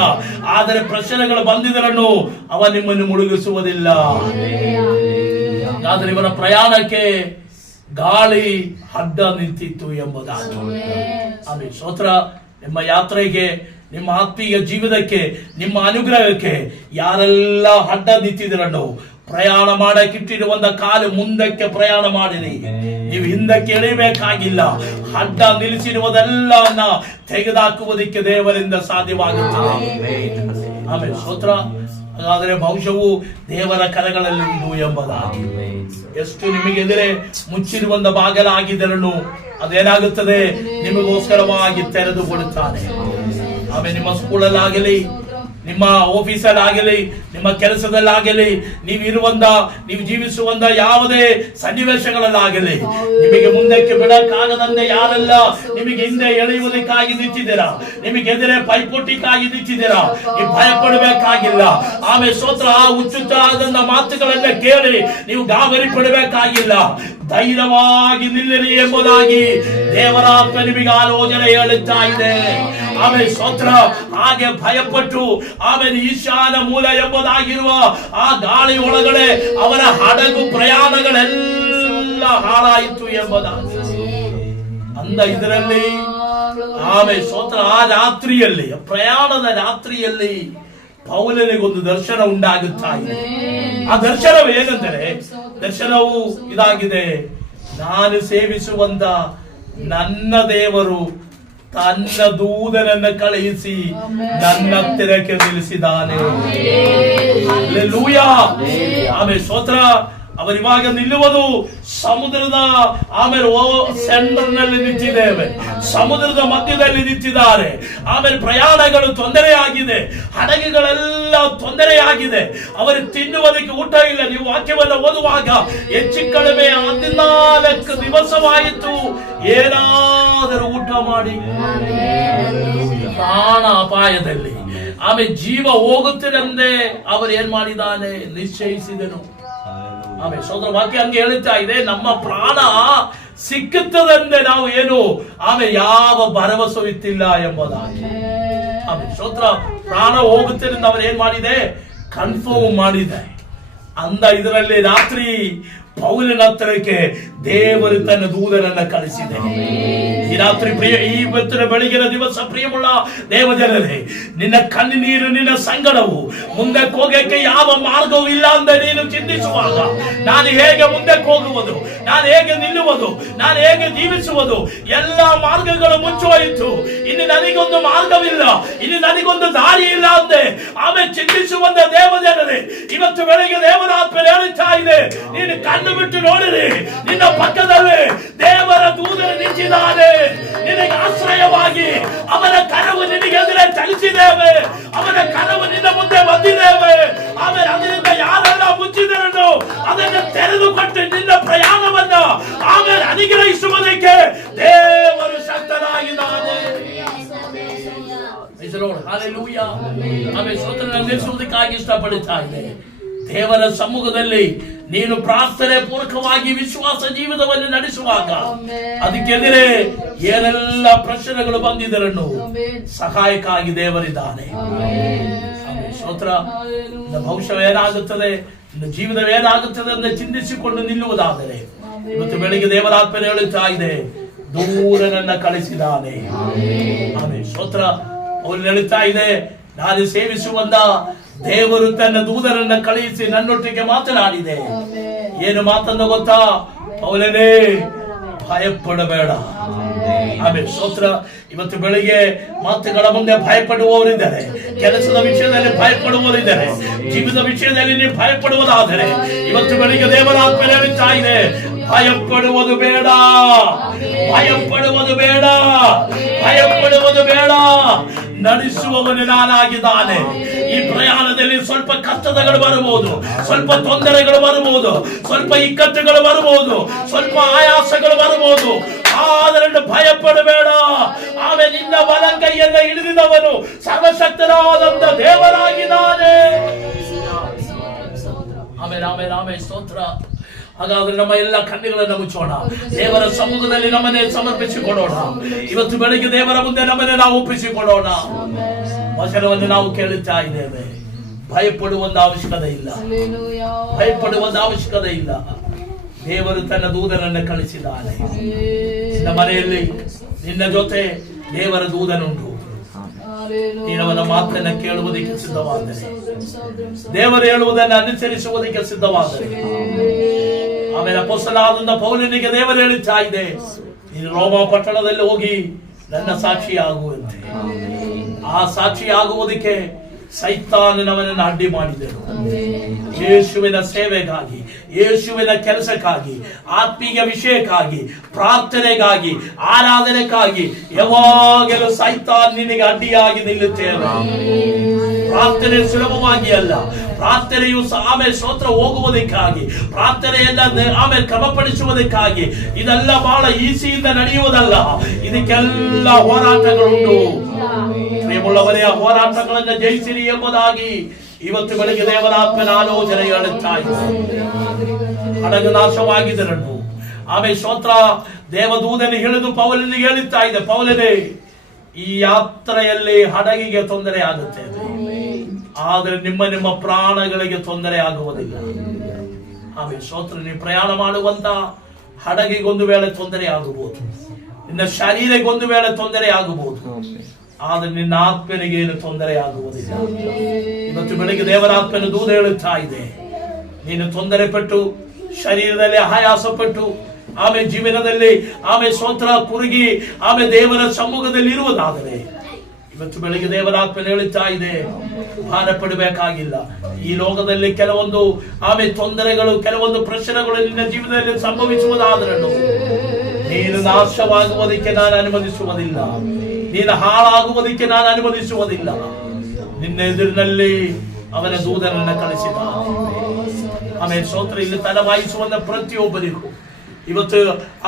ಆದರೆ ಪ್ರಶ್ನೆಗಳು ಬಂದಿದ್ದರನ್ನು ಅವ ನಿಮ್ಮನ್ನು ಮುಳುಗಿಸುವುದಿಲ್ಲ. ಆದರೆ ಇವರ ಪ್ರಯಾಣಕ್ಕೆ ಗಾಳಿ ಅಡ್ಡ ನಿಂತಿತ್ತು ಎಂಬುದಾಗಿ. ಆಮೇಲೆ ಸ್ತೋತ್ರ. ನಿಮ್ಮ ಯಾತ್ರೆಗೆ, ನಿಮ್ಮ ಆತ್ಮೀಯ ಜೀವಿತಕ್ಕೆ, ನಿಮ್ಮ ಅನುಗ್ರಹಕ್ಕೆ ಯಾರೆಲ್ಲ ಅಡ್ಡ ನಿಂತಿದ್ದರನ್ನು ಪ್ರಯಾಣ ಮಾಡಕ್ಕಿಟ್ಟಿರುವಂತ ಕಾಲು ಮುಂದಕ್ಕೆ ಪ್ರಯಾಣ ಮಾಡಿರಿ. ನೀವು ಹಿಂದಕ್ಕೆ ಎಳಿಬೇಕಾಗಿಲ್ಲ. ಅಡ್ಡ ನಿಲ್ಲಿಸಿರುವುದೆಲ್ಲ ತೆಗೆದುಹಾಕುವುದಕ್ಕೆ ದೇವರಿಂದ ಸಾಧ್ಯವಾಗುತ್ತದೆ. ಆಮೇಲೆ ಸ್ತೋತ್ರ. ಹಾಗಾದ್ರೆ ಭವಿಷ್ಯವು ದೇವರ ಕರಗಳಲ್ಲಿ ಉಂಟು ಎಂಬುದಾಗಿ. ಎಷ್ಟು ನಿಮಗೆದುರೆ ಮುಚ್ಚಿರುವಂತ ಬಾಗಲಾಗಿದ್ದರನ್ನು ಅದೇನಾಗುತ್ತದೆ, ನಿಮಗೋಸ್ಕರವಾಗಿ ತೆರೆದು ಕೊಡುತ್ತಾನೆ. ಆಮೇಲೆ ನಿಮ್ಮ ಸ್ಕೂಲಲ್ಲಾಗಲಿ, ನಿಮ್ಮ ಆಫೀಸಲ್ಲಾಗಲಿ, ನಿಮ್ಮ ಕೆಲಸದಲ್ಲಾಗಲಿ, ನೀವು ಜೀವಿಸುವಂತ ಯಾವುದೇ ಸನ್ನಿವೇಶಗಳಲ್ಲಾಗಲಿ ನಿಮಗೆ ಮುಂದಕ್ಕೆ ಬಿಡಕ್ಕಾಗದಂತೆ ಯಾರೆಲ್ಲ ನಿಮಗೆ ಹಿಂದೆ ಎಳೆಯುವುದಕ್ಕಾಗಿ ನಿಂತಿದ್ದೀರಾ, ನಿಮಗೆ ಎದುರೇ ಪೈಪೋಟಿಗಾಗಿ ನಿಂತಿದ್ದೀರಾ, ನೀವು ಭಯಪಡಬೇಕಾಗಿಲ್ಲ. ಆಮೇಲೆ ಸ್ತೋತ್ರ. ಆ ಹುಚ್ಚುಚ್ಚಾದಂತ ಮಾತುಗಳನ್ನ ಕೇಳಿ ನೀವು ಗಾಬರಿ ಪಡಬೇಕಾಗಿಲ್ಲ. ಧೈರ್ಯವಾಗಿ ನಿಲ್ಲಿರಿ ಎಂಬುದಾಗಿ ದೇವರಾತ್ಮ ನಿಮಗೆ ಆಲೋಚನೆ ಹೇಳುತ್ತಾ ಇದೆ. ಆಮೇಲೆ ಸ್ತೋತ್ರ. ಹಾಗೆ ಭಯಪಟ್ಟು ಆಮೇಲೆ ಈಶಾನ ಮೂಲ ಎಂಬುದಾಗಿರುವ ಆ ಗಾಳಿ ಒಳಗಡೆ ಅವರ ಹಡಗು ಪ್ರಯಾಣಗಳೆಲ್ಲ ಹಾಳಾಯಿತು ಎಂಬುದಾಗಿ ಅಂದ ಇದರಲ್ಲಿ. ಆಮೇಲೆ ಸ್ತೋತ್ರ. ಆ ರಾತ್ರಿಯಲ್ಲಿ, ಪ್ರಯಾಣದ ರಾತ್ರಿಯಲ್ಲಿ ಪೌಲನಿಗೊಂದು ದರ್ಶನ ಉಂಟಾಗುತ್ತಾ ಇದೆ. ಆ ದರ್ಶನವು ಏನೆಂದರೆ, ದರ್ಶನವು ಇದಾಗಿದೆ, ನಾನು ಸೇವಿಸುವಂತ ನನ್ನ ದೇವರು ತನ್ನ ದೂತನನ್ನು ಕಳುಹಿಸಿ ನನ್ನ ಹತ್ತಿರಕ್ಕೆ ನಿಲ್ಲಿಸಿದ್ದಾನೆ. ಹಲ್ಲೆಲೂಯಾ. ಆಮೇಲೆ ಸ್ತೋತ್ರ. ಅವರಿವಾಗ ನಿಲ್ಲುವುದು ಸಮುದ್ರದ ಆಮೇಲೆ ಸೆಂಟರ್ ನಲ್ಲಿ ನಿಂತಿದ್ದೇವೆ, ಸಮುದ್ರದ ಮಧ್ಯದಲ್ಲಿ ನಿಂತಿದ್ದಾರೆ. ಆಮೇಲೆ ಪ್ರಯಾಣಗಳು ತೊಂದರೆಯಾಗಿದೆ, ಹಡಗುಗಳೆಲ್ಲ ತೊಂದರೆಯಾಗಿದೆ, ಅವರಿಗೆ ತಿನ್ನುವುದಕ್ಕೆ ಊಟ ಇಲ್ಲ. ನೀವು ವಾಕ್ಯವನ್ನು ಓದುವಾಗ ಹೆಚ್ಚು ಕಡಿಮೆ 14 ದಿವಸವಾಯಿತು, ಏನಾದರೂ ಊಟ ಮಾಡಿ. ಪ್ರಾಣ ಅಪಾಯದಲ್ಲಿ, ಆಮೇಲೆ ಜೀವ ಹೋಗುತ್ತಿರಂದೇ ಅವರು ಏನ್ ಮಾಡಿದ್ದಾನೆ, ನಿಶ್ಚಯಿಸಿದನು. ಆಮೇಲೆ ಸೋದರ ವಾಕ್ಯ ಹಂಗೆ ಹೇಳುತ್ತಾ ಇದೆ, ನಮ್ಮ ಪ್ರಾಣ ಸಿಕ್ಕುತ್ತದಂತೆ ನಾವು ಏನು ಆಮೇಲೆ ಯಾವ ಭರವಸೆ ಇತ್ತಿಲ್ಲ ಎಂಬುದಾಗಿ. ಆಮೇಲೆ ಸೋದರ ಪ್ರಾಣ ಹೋಗುತ್ತಿರಂದ ಅವರು ಏನ್ ಮಾಡಿದೆ, ಕನ್ಫರ್ಮ್ ಮಾಡಿದೆ. ಅಂದ ಇದರಲ್ಲಿ ರಾತ್ರಿ ಪೌಲನ ಹತ್ತಿರಕ್ಕೆ ದೇವರು ತನ್ನ ದೂತನನ್ನ ಕಳಿಸಿದೆ. ಈ ರಾತ್ರಿ ಇವತ್ತಿನ ಬೆಳಗಿನ ದಿವಸ ಪ್ರಿಯമുള്ള ದೇವಜನರೇ, ನಿನ್ನ ಕಣ್ಣೀರು, ನಿನ್ನ ಸಂಗಡವು ಮುಂದಕ್ಕೆ ಹೋಗಕ್ಕೆ ಯಾವ ಮಾರ್ಗವೂ ಇಲ್ಲ ಅಂತ ನೀನು ಚಿಂತಿಸುವಾಗ, ನಾನು ಹೇಗೆ ಮುಂದಕ್ಕೆ ಹೋಗುವುದು, ನಾನು ಹೇಗೆ ನಿಲ್ಲುವುದು, ನಾನು ಹೇಗೆ ಜೀವಿಸುವುದು, ಎಲ್ಲ ಮಾರ್ಗಗಳು ಮುಚ್ಚೋಯಿತು, ಇನ್ನು ನನಗೊಂದು ಮಾರ್ಗವಿಲ್ಲ, ಇನ್ನು ನನಗೊಂದು ದಾರಿ ಇಲ್ಲ ಅಂತೆ ಆಮೇಲೆ ಚಿಂತಿಸುವಂತ ದೇವಜನರೇ, ಇವತ್ತು ಬೆಳಗ್ಗೆ ದೇವರ ಆತ್ಮ ಹೇಳುತ್ತಾ ಇದೆ, ನೀನು ಕಣ್ಣು ಬಿಟ್ಟು ನೋಡಿರಿ, ನಿನ್ನ ಪಕ್ಕದಲ್ಲಿ ದೇವರ ದೂತನು ನಿಂತಿದ್ದಾನೆ. ನಿನಗೆ ಆಶ್ರಯವಾಗಿ ಅವನ ಕರ ಹೇಳಬೇಕಾಗಿ ಇಷ್ಟಪಡುತ್ತಾ ಇದೆ. ದೇವರ ಸಮ್ಮುಖದಲ್ಲಿ ನೀನು ಪ್ರಾರ್ಥನೆ ಪೂರ್ವಕವಾಗಿ ವಿಶ್ವಾಸ ಜೀವಿತವನ್ನು ನಡೆಸುವಾಗ ಅದಕ್ಕೆದಿರೆ ಏನೆಲ್ಲ ಪ್ರಶ್ನೆಗಳು ಬಂದಿದ್ದರನ್ನು ಸಹಾಯಕ್ಕಾಗಿ ದೇವರಿದ್ದಾನೆ. ಸ್ತೋತ್ರ. ಭವಿಷ್ಯ ಏನಾಗುತ್ತದೆ, ಜೀವಿತವೇನಾಗುತ್ತದೆ ಅಂತ ಚಿಂತಿಸಿಕೊಂಡು ನಿಲ್ಲುವುದಾದರೆ ಇವತ್ತು ಬೆಳಿಗ್ಗೆ ದೇವರಾತ್ಮನೆ ಹೇಳುತ್ತಾ ಇದೆ, ದೂರನನ್ನ ಕಳಿಸಿದ್ದಾನೆ. ಆಮೇಲೆ ಸ್ತೋತ್ರ. ಅವನು ಹೇಳುತ್ತಾ ಇದೆ, ನಾನು ಸೇವಿಸುವಂತ ದೇವರು ತನ್ನ ದೂತರನ್ನ ಕಳುಹಿಸಿ ನನ್ನೊಟ್ಟಿಗೆ ಮಾತನಾಡಿದೆ. ಏನು ಮಾತನ್ನು ಗೊತ್ತಾ? ಅವನೇ ಭಯಪಡಬೇಡ. ಆಮೇಲೆ ಸ್ತೋತ್ರ. ಇವತ್ತು ಬೆಳಿಗ್ಗೆ ಮಾತುಗಳ ಮುಂದೆ ಭಯಪಡುವವರಿದ್ದಾರೆ, ಕೆಲಸದ ವಿಷಯದಲ್ಲಿ ಭಯಪಡುವವರಿದ್ದಾರೆ, ಜೀವಿತ ವಿಷಯದಲ್ಲಿ ನೀವು ಭಯಪಡುವುದಾದರೆ ಇವತ್ತು ಬೆಳಿಗ್ಗೆ ದೇವರ ಆತ್ಮ ಹೇಳುತ್ತಾ ಇದೆ, ಭಯಪಡುವುದು ಬೇಡ, ಭಯಪಡುವುದು ಬೇಡ, ಭಯಪಡುವುದು ಬೇಡ. ನಡೆಸುವವನು ನಾನಾಗಿದ್ದಾನೆ. ಈ ಪ್ರಯಾಣದಲ್ಲಿ ಸ್ವಲ್ಪ ಕಷ್ಟಗಳು ಬರಬಹುದು, ಸ್ವಲ್ಪ ತೊಂದರೆಗಳು ಬರಬಹುದು, ಸ್ವಲ್ಪ ಇಕ್ಕಟ್ಟುಗಳು ಬರಬಹುದು, ಸ್ವಲ್ಪ ಆಯಾಸಗಳು ಬರಬಹುದು. ಆದರೆ ಭಯಪಡಬೇಡ. ಆಮೇಲೆ ನಿನ್ನ ಬಲಗೈಯಿಂದ ಹಿಡಿದಿದವನು ಸರ್ವಶಕ್ತನಾದಂತ ದೇವರಾಗಿದ್ದಾನೆ. ಆಮೇಲೆ ಆಮೇಲೆ ಆಮೇಲೆ ಸ್ತೋತ್ರ. ಹಾಗಾದ್ರೆ ನಮ್ಮ ಎಲ್ಲ ಕಣ್ಣುಗಳನ್ನು ಮುಚ್ಚೋಣ, ದೇವರ ಸಮ್ಮುಖದಲ್ಲಿ ನಮ್ಮನ್ನೇ ಸಮರ್ಪಿಸಿಕೊಡೋಣ. ಇವತ್ತು ಬೆಳಿಗ್ಗೆ ದೇವರ ಮುಂದೆ ನಮ್ಮನ್ನೇ ನಾವು ಒಪ್ಪಿಸಿಕೊಡೋಣ. ವಚನವನ್ನು ನಾವು ಕೇಳುತ್ತಾ ಇದ್ದೇವೆ. ಭಯಪಡುವಂತ ಅವಶ್ಯಕತೆ ಇಲ್ಲ, ಭಯಪಡುವಂತ ಅವಶ್ಯಕತೆ ಇಲ್ಲ. ದೇವರು ತನ್ನ ದೂತನನ್ನು ಕಳಿಸಿದ್ದಾನೆ. ನಿನ್ನ ಮನೆಯಲ್ಲಿ ನಿನ್ನ ಜೊತೆ ದೇವರ ದೂತನುಂಟು. ನೀನವನ ಮಾತನ್ನ ಕೇಳುವುದಕ್ಕೆ ಸಿದ್ಧವಾದರೆ, ದೇವರು ಹೇಳುವುದನ್ನು ಅನುಸರಿಸುವುದಕ್ಕೆ ಸಿದ್ಧವಾದರೆ, ಆಮೇಲೆ ಅಪೊಸ್ತಲನಾದ ಪೌಲನಿಗೆ ದೇವರು ಹೇಳುತ್ತಾ ಇದೆ, ನೀನು ರೋಮ ಪಟ್ಟಣದಲ್ಲಿ ಹೋಗಿ ನನ್ನ ಸಾಕ್ಷಿ ಆಗುವಂತೆ. ಆ ಸಾಕ್ಷಿ ಆಗುವುದಕ್ಕೆ ಸೈತಾನನವನನ್ನು ಅಡ್ಡಿ ಮಾಡಿದರು. ಯೇಸುವಿನ ಸೇವೆಗಾಗಿ, ಯೇಸುವಿನ ಕೆಲಸಕ್ಕಾಗಿ, ಆತ್ಮೀಯ ವಿಷಯಕ್ಕಾಗಿ, ಪ್ರಾರ್ಥನೆಗಾಗಿ, ಆರಾಧನೆಗಾಗಿ ಯಾವಾಗಲೂ ಸೈತಾನ್ ನಿನಗೆ ಅಡ್ಡಿಯಾಗಿ ನಿಲ್ಲುತ್ತೇವೆ. ಪ್ರಾರ್ಥನೆ ಸುಲಭವಾಗಿ ಅಲ್ಲ, ಪ್ರಾರ್ಥನೆಯು ಆಮೇಲೆ ಸ್ತೋತ್ರ ಹೋಗುವುದಕ್ಕಾಗಿ, ಪ್ರಾರ್ಥನೆಯನ್ನ ಆಮೇಲೆ ಕ್ರಮಪಡಿಸುವುದಕ್ಕಾಗಿ ಇದೆಲ್ಲ ಬಹಳ ಈಸಿಯಿಂದ ನಡೆಯುವುದಲ್ಲ. ಇದಕ್ಕೆಲ್ಲ ಹೋರಾಟಗಳುಂಟು. ಪ್ರೇಮುಳ್ಳವರೇ, ಆ ಹೋರಾಟಗಳನ್ನು ಜಯಿಸಿರಿ ಎಂಬುದಾಗಿ ಇವತ್ತು ಬೆಳಗ್ಗೆ ದೇವರಾತ್ಮನ ಆಲೋಚನೆ ಹೇಳುತ್ತಾ ಇದೆ. ಹಡಗು ನಾಶವಾಗಿದ್ದರನ್ನು ಆಮೇಲೆ ಸ್ತೋತ್ರ ದೇವದೂತನು ಹಿಡಿದು ಪೌಲನಿಗೆ ಹೇಳುತ್ತಾ ಇದೆ, ಪೌಲನೇ, ಈ ಯಾತ್ರೆಯಲ್ಲಿ ಹಡಗಿಗೆ ತೊಂದರೆ ಆಗುತ್ತೆ, ಆದರೆ ನಿಮ್ಮ ಪ್ರಾಣಗಳಿಗೆ ತೊಂದರೆ ಆಗುವುದಿಲ್ಲ. ಆಮೇಲೆ ಸ್ತೋತ್ರ. ನೀವು ಪ್ರಯಾಣ ಮಾಡುವಂತ ಹಡಗಿಗೊಂದು ವೇಳೆ ತೊಂದರೆ ಆಗಬಹುದು, ನಿನ್ನ ಶರೀರಕ್ಕೊಂದು ವೇಳೆ ತೊಂದರೆ ಆಗಬಹುದು, ಆದ್ರೆ ನಿನ್ನ ಆತ್ಮನಿಗೆ ಏನು ತೊಂದರೆ ಆಗುವುದಿಲ್ಲ. ಇವತ್ತು ಬೆಳಿಗ್ಗೆ ದೇವರಾತ್ಮನ ದೂತ ಹೇಳುತ್ತಾ ಇದೆ, ನೀನು ತೊಂದರೆ ಪಟ್ಟು ಶರೀರದಲ್ಲಿ ಆಯಾಸ ಪಟ್ಟು ಆಮೇಲೆ ಜೀವನದಲ್ಲಿ ಆಮೇಲೆ ಸ್ತೋತ್ರ ಕುರುಗಿ ಆಮೇಲೆ ದೇವರ ಸಮ್ಮುಖದಲ್ಲಿ ಇರುವುದಾದರೆ ಇವತ್ತು ಬೆಳಿಗ್ಗೆ ದೇವರಾತ್ಮನ ಹೇಳುತ್ತಾ ಇದೆ, ಭಾರ ಪಡಬೇಕಾಗಿಲ್ಲ. ಈ ಲೋಕದಲ್ಲಿ ಕೆಲವೊಂದು ಆಮೇಲೆ ತೊಂದರೆಗಳು, ಕೆಲವೊಂದು ಪ್ರಶ್ನೆಗಳು ನಿನ್ನ ಜೀವನದಲ್ಲಿ ಸಂಭವಿಸುವುದಾದರೂ ನೀನು ನಾಶವಾಗುವುದಕ್ಕೆ ನಾನು ಅನುಮತಿಸುವುದಿಲ್ಲ, ನೀನು ಹಾಳಾಗುವುದಕ್ಕೆ ನಾನು ಅನುಮತಿಸುವುದಿಲ್ಲ. ನಿನ್ನ ಎದುರಿನಲ್ಲಿ ಅವನ ದೂತನನ್ನು ಕಳಿಸಿದ. ಆಮೇಲೆ ಸ್ತೋತ್ರ. ಇಲ್ಲಿ ತಲೆವಾಯಿಸುವಂತ ಪ್ರತಿಯೊಬ್ಬರಿಗೂ ಇವತ್ತು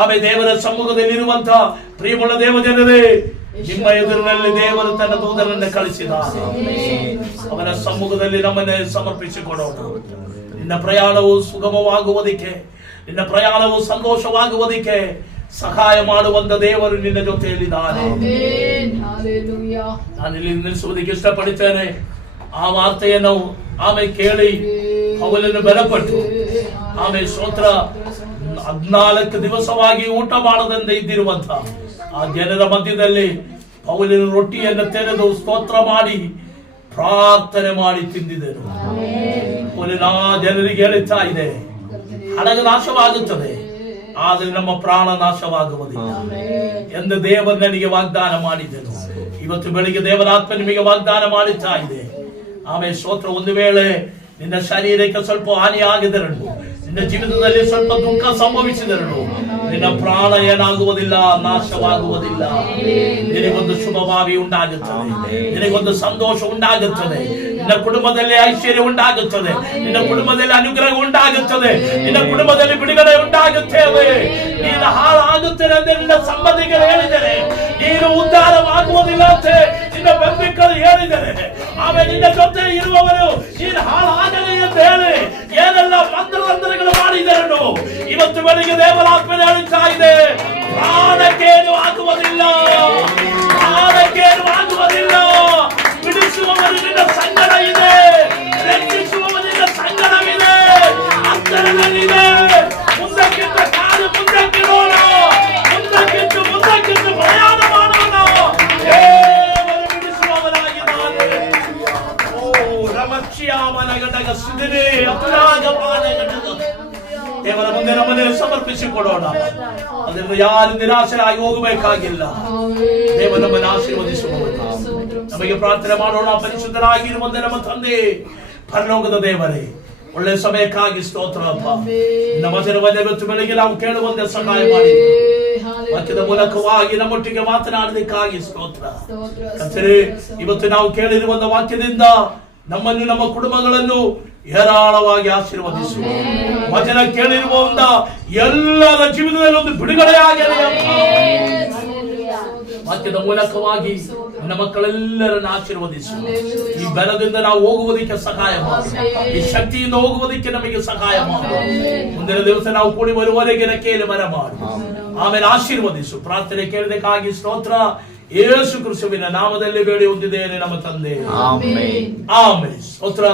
ಆಮೇಲೆ ದೇವರ ಸಮ್ಮುಖದಲ್ಲಿ ಇರುವಂತ ಪ್ರಿಯമുള്ള ದೇವಜನರೇ, ನಿಮ್ಮ ಎದುರಿನಲ್ಲಿ ದೇವರು ತನ್ನ ದೂತನನ್ನು ಕಳಿಸಿದ. ಅವನ ಸಮ್ಮುಖದಲ್ಲಿ ನಮ್ಮನ್ನೇ ಸಮರ್ಪಿಸಿಕೊಡೋಣ. ನಿನ್ನ ಪ್ರಯಾಣವು ಸುಗಮವಾಗುವುದಕ್ಕೆ, ನಿನ್ನ ಪ್ರಯಾಣವು ಸಂತೋಷವಾಗುವುದಕ್ಕೆ ಸಹಾಯ ಮಾಡುವಂತ ದೇವರು ನಿನ್ನ ಜೊತೆಯಲ್ಲಿದ್ದಾನೆ. ನಾನಿಲ್ಲಿ ನಿಲ್ಲಿಸುವುದಕ್ಕೆ ಇಷ್ಟಪಡುತ್ತೇನೆ. ಆ ವಾರ್ತೆಯನ್ನು ಆಮೇಲೆ ಕೇಳಿ ಅವನನ್ನು ಬಲಪಟ್ಟು ಆಮೇಲೆ ಸ್ತೋತ್ರ 14 ದಿವಸವಾಗಿ ಊಟ ಮಾಡದಂತೆ ಇದ್ದಿರುವಂತ ಆ ಜನರ ಮಧ್ಯದಲ್ಲಿ ಪೌಲನ ರೊಟ್ಟಿಯನ್ನು ತೆರೆದು ಸ್ತೋತ್ರ ಮಾಡಿ ಪ್ರಾರ್ಥನೆ ಮಾಡಿ ತಿಂದಿದರು. ಪೌಲನ ಜನರಿಗೆ ಹೇಳುತ್ತಾ ಇದೆ, ಹಡಗು ನಾಶವಾಗುತ್ತದೆ, ಆದರೆ ನಮ್ಮ ಪ್ರಾಣ ನಾಶವಾಗುವುದಿಲ್ಲ ಎಂದು ದೇವರು ನನಗೆ ವಾಗ್ದಾನ ಮಾಡಿದನು. ಇವತ್ತು ಬೆಳಿಗ್ಗೆ ದೇವರಾತ್ಮ ನಿಮಗೆ ವಾಗ್ದಾನ ಮಾಡುತ್ತಾ ಇದೆ. ಆಮೇಲೆ ಸ್ತೋತ್ರ. ಒಂದು ವೇಳೆ ನಿನ್ನ ಶರೀರಕ್ಕೆ ಸ್ವಲ್ಪ ಹಾನಿ ಆಗಿದರು, ನಿನ್ನ ಜೀವಿತದಲ್ಲಿ ಸ್ವಲ್ಪ ದುಃಖ ಸಂಭವಿಸಿದರು, ನಿನ್ನ ಪ್ರಾಣ ಏನಾಗುವುದಿಲ್ಲ, ನಾಶವಾಗುವುದಿಲ್ಲ. ನಿನಗೊಂದು ಶುಭಭಾವಿ ಉಂಟಾಗುತ್ತದೆ, ನಿನಗೊಂದು ಸಂತೋಷ ಉಂಟಾಗುತ್ತದೆ, ನಿನ್ನ ಕುಟುಂಬದಲ್ಲಿ ಐಶ್ವರ್ಯ ಉಂಟಾಗುತ್ತದೆ, ನಿನ್ನ ಕುಟುಂಬದಲ್ಲಿ ಅನುಗ್ರಹ ಉಂಟಾಗುತ್ತದೆ, ನಿನ್ನ ಕುಟುಂಬದಲ್ಲಿ ಬಿಡುಗಡೆ ಉಂಟಾಗುತ್ತೇವೆ. ನೀನು ಹಾಳಾಗುತ್ತೇನೆ ಅಂತ ನಿನ್ನ ಸಂಬಂಧಿಕರು ಹೇಳಿದರೆ ನೀನು ಉದ್ಧಾರವಾಗುವುದಿಲ್ಲ ಅಂತ ನಿನ್ನ ಬೆಂಬಿಕ್ಕಲು ಹೇಳಿದರೆ ಆಮೇಲೆ ನಿನ್ನ ಜೊತೆ ಇರುವವರು ನೀನು ಹಾಳಾಗಲಿ ಅಂತ ಹೇಳಿ ಏನೆಲ್ಲ ಮಂತ್ರತಂತ್ರಗಳು ಮಾಡಿದರನು ಇವತ್ತು ಬೆಳಿಗ್ಗೆ ದೇವರ ಆತ್ಮ ಹೇಳುತ್ತಾ ಇದೆ, ಪ್ರಾಣಕ್ಕೇನು ಆಗುವುದಿಲ್ಲ, ಪ್ರಾಣಕ್ಕೇನು ಆಗುವುದಿಲ್ಲ. ಬಿಡಿಸುವವರು ನಿನ್ನ ಸಂಗಡ ಇದೆ, ರಕ್ಷಿಸುವವರು ನಿನ್ನ ಸಂಗಡವಿದೆ, ಅಂತರದಲ್ಲಿದೆ. ಮುಂದಕ್ಕಿಂತ ಕಾಲು ಮುಂದಕ್ಕಿಡೋಣ, ಮುಂದಕ್ಕಿಂತ ಪ್ರಯಾಣ ಮಾಡೋಣ. ದೇವರು ಬಿಡಿಸುವವರಾಗಿದ್ದಾನೆ. ಓ ರಮಚ್ಯಾಮನ ಘಟಕ ಸುದಿರೇ ಅಪರಾಗಪಾನ ಘಟಕ ದೇವರ ಮುಂದೆ ನಮ್ಮನ್ನೇ ಸಮರ್ಪಿಸಿಕೊಡೋಣ. ಅದರಿಂದ ಯಾರು ನಿರಾಶರಾಗಿ ಹೋಗಬೇಕಾಗಿಲ್ಲ. ದೇವ ನಮ್ಮನ್ನು ಆಶೀರ್ವದಿಸುವವರು. ನಮಗೆ ಪ್ರಾರ್ಥನೆ ಮಾಡೋಣ. ಪರಿಶುದ್ಧರಾಗಿರುವಂತೆ ನಮ್ಮ ತಂದೆ ಪರಲೋಕದ ದೇವರೇ, ಒಳ್ಳೆ ಸಮಯಕ್ಕಾಗಿ ಸ್ತೋತ್ರ ಅಪ್ಪ. ನಮ್ಮ ವಚನವನ್ನು ಇವತ್ತು ಬೆಳಗ್ಗೆ ನಾವು ಕೇಳುವಂತೆ ಸಹಾಯ ಮಾಡಿ ವಾಕ್ಯದ ಮೂಲಕವಾಗಿ ನಮ್ಮೊಟ್ಟಿಗೆ ಮಾತನಾಡಲಿಕ್ಕಾಗಿ ಸ್ತೋತ್ರ ಕರ್ತನೇ. ಇವತ್ತು ನಾವು ಕೇಳಿರುವಂತ ವಾಕ್ಯದಿಂದ ನಮ್ಮನ್ನು ನಮ್ಮ ಕುಟುಂಬಗಳನ್ನು ಹೇರಾಳವಾಗಿ ಆಶೀರ್ವದಿಸು. ವಚನ ಕೇಳಿರುವಂತ ಎಲ್ಲರ ಜೀವನದಲ್ಲಿ ಒಂದು ಬಿಡುಗಡೆಯಾಗಲಿ ಅಪ್ಪ. ವಾಕ್ಯದ ಮೂಲಕವಾಗಿ ನನ್ನ ಮಕ್ಕಳೆಲ್ಲರನ್ನು ಆಶೀರ್ವದಿಸು. ಈ ಬಲದಿಂದ ನಾವು ಹೋಗುವುದಕ್ಕೆ ಸಹಾಯ ಮಾಡು, ಈ ಶಕ್ತಿಯಿಂದ ಹೋಗುವುದಕ್ಕೆ ನಮಗೆ ಸಹಾಯ ಮಾಡು. ಮುಂದಿನ ದಿವಸ ನಾವು ಕೂಡಿ ಬರುವವರೆಗೆ ರೆಕ್ಕೆಯಲ್ಲಿ ಬರ ಮಾಡು. ಆಮೇಲೆ ಆಶೀರ್ವದಿಸು. ಪ್ರಾರ್ಥನೆ ಕೇಳಬೇಕಾಗಿ ಸ್ತೋತ್ರ. ಯೇಸು ಕ್ರಿಸ್ತುವಿನ ನಾಮದಲ್ಲಿ ಬೇಡಿ ಹೊಂದಿದ್ದೇನೆ ನಮ್ಮ ತಂದೆ. ಆಮೆನ್. ಸ್ತೋತ್ರ.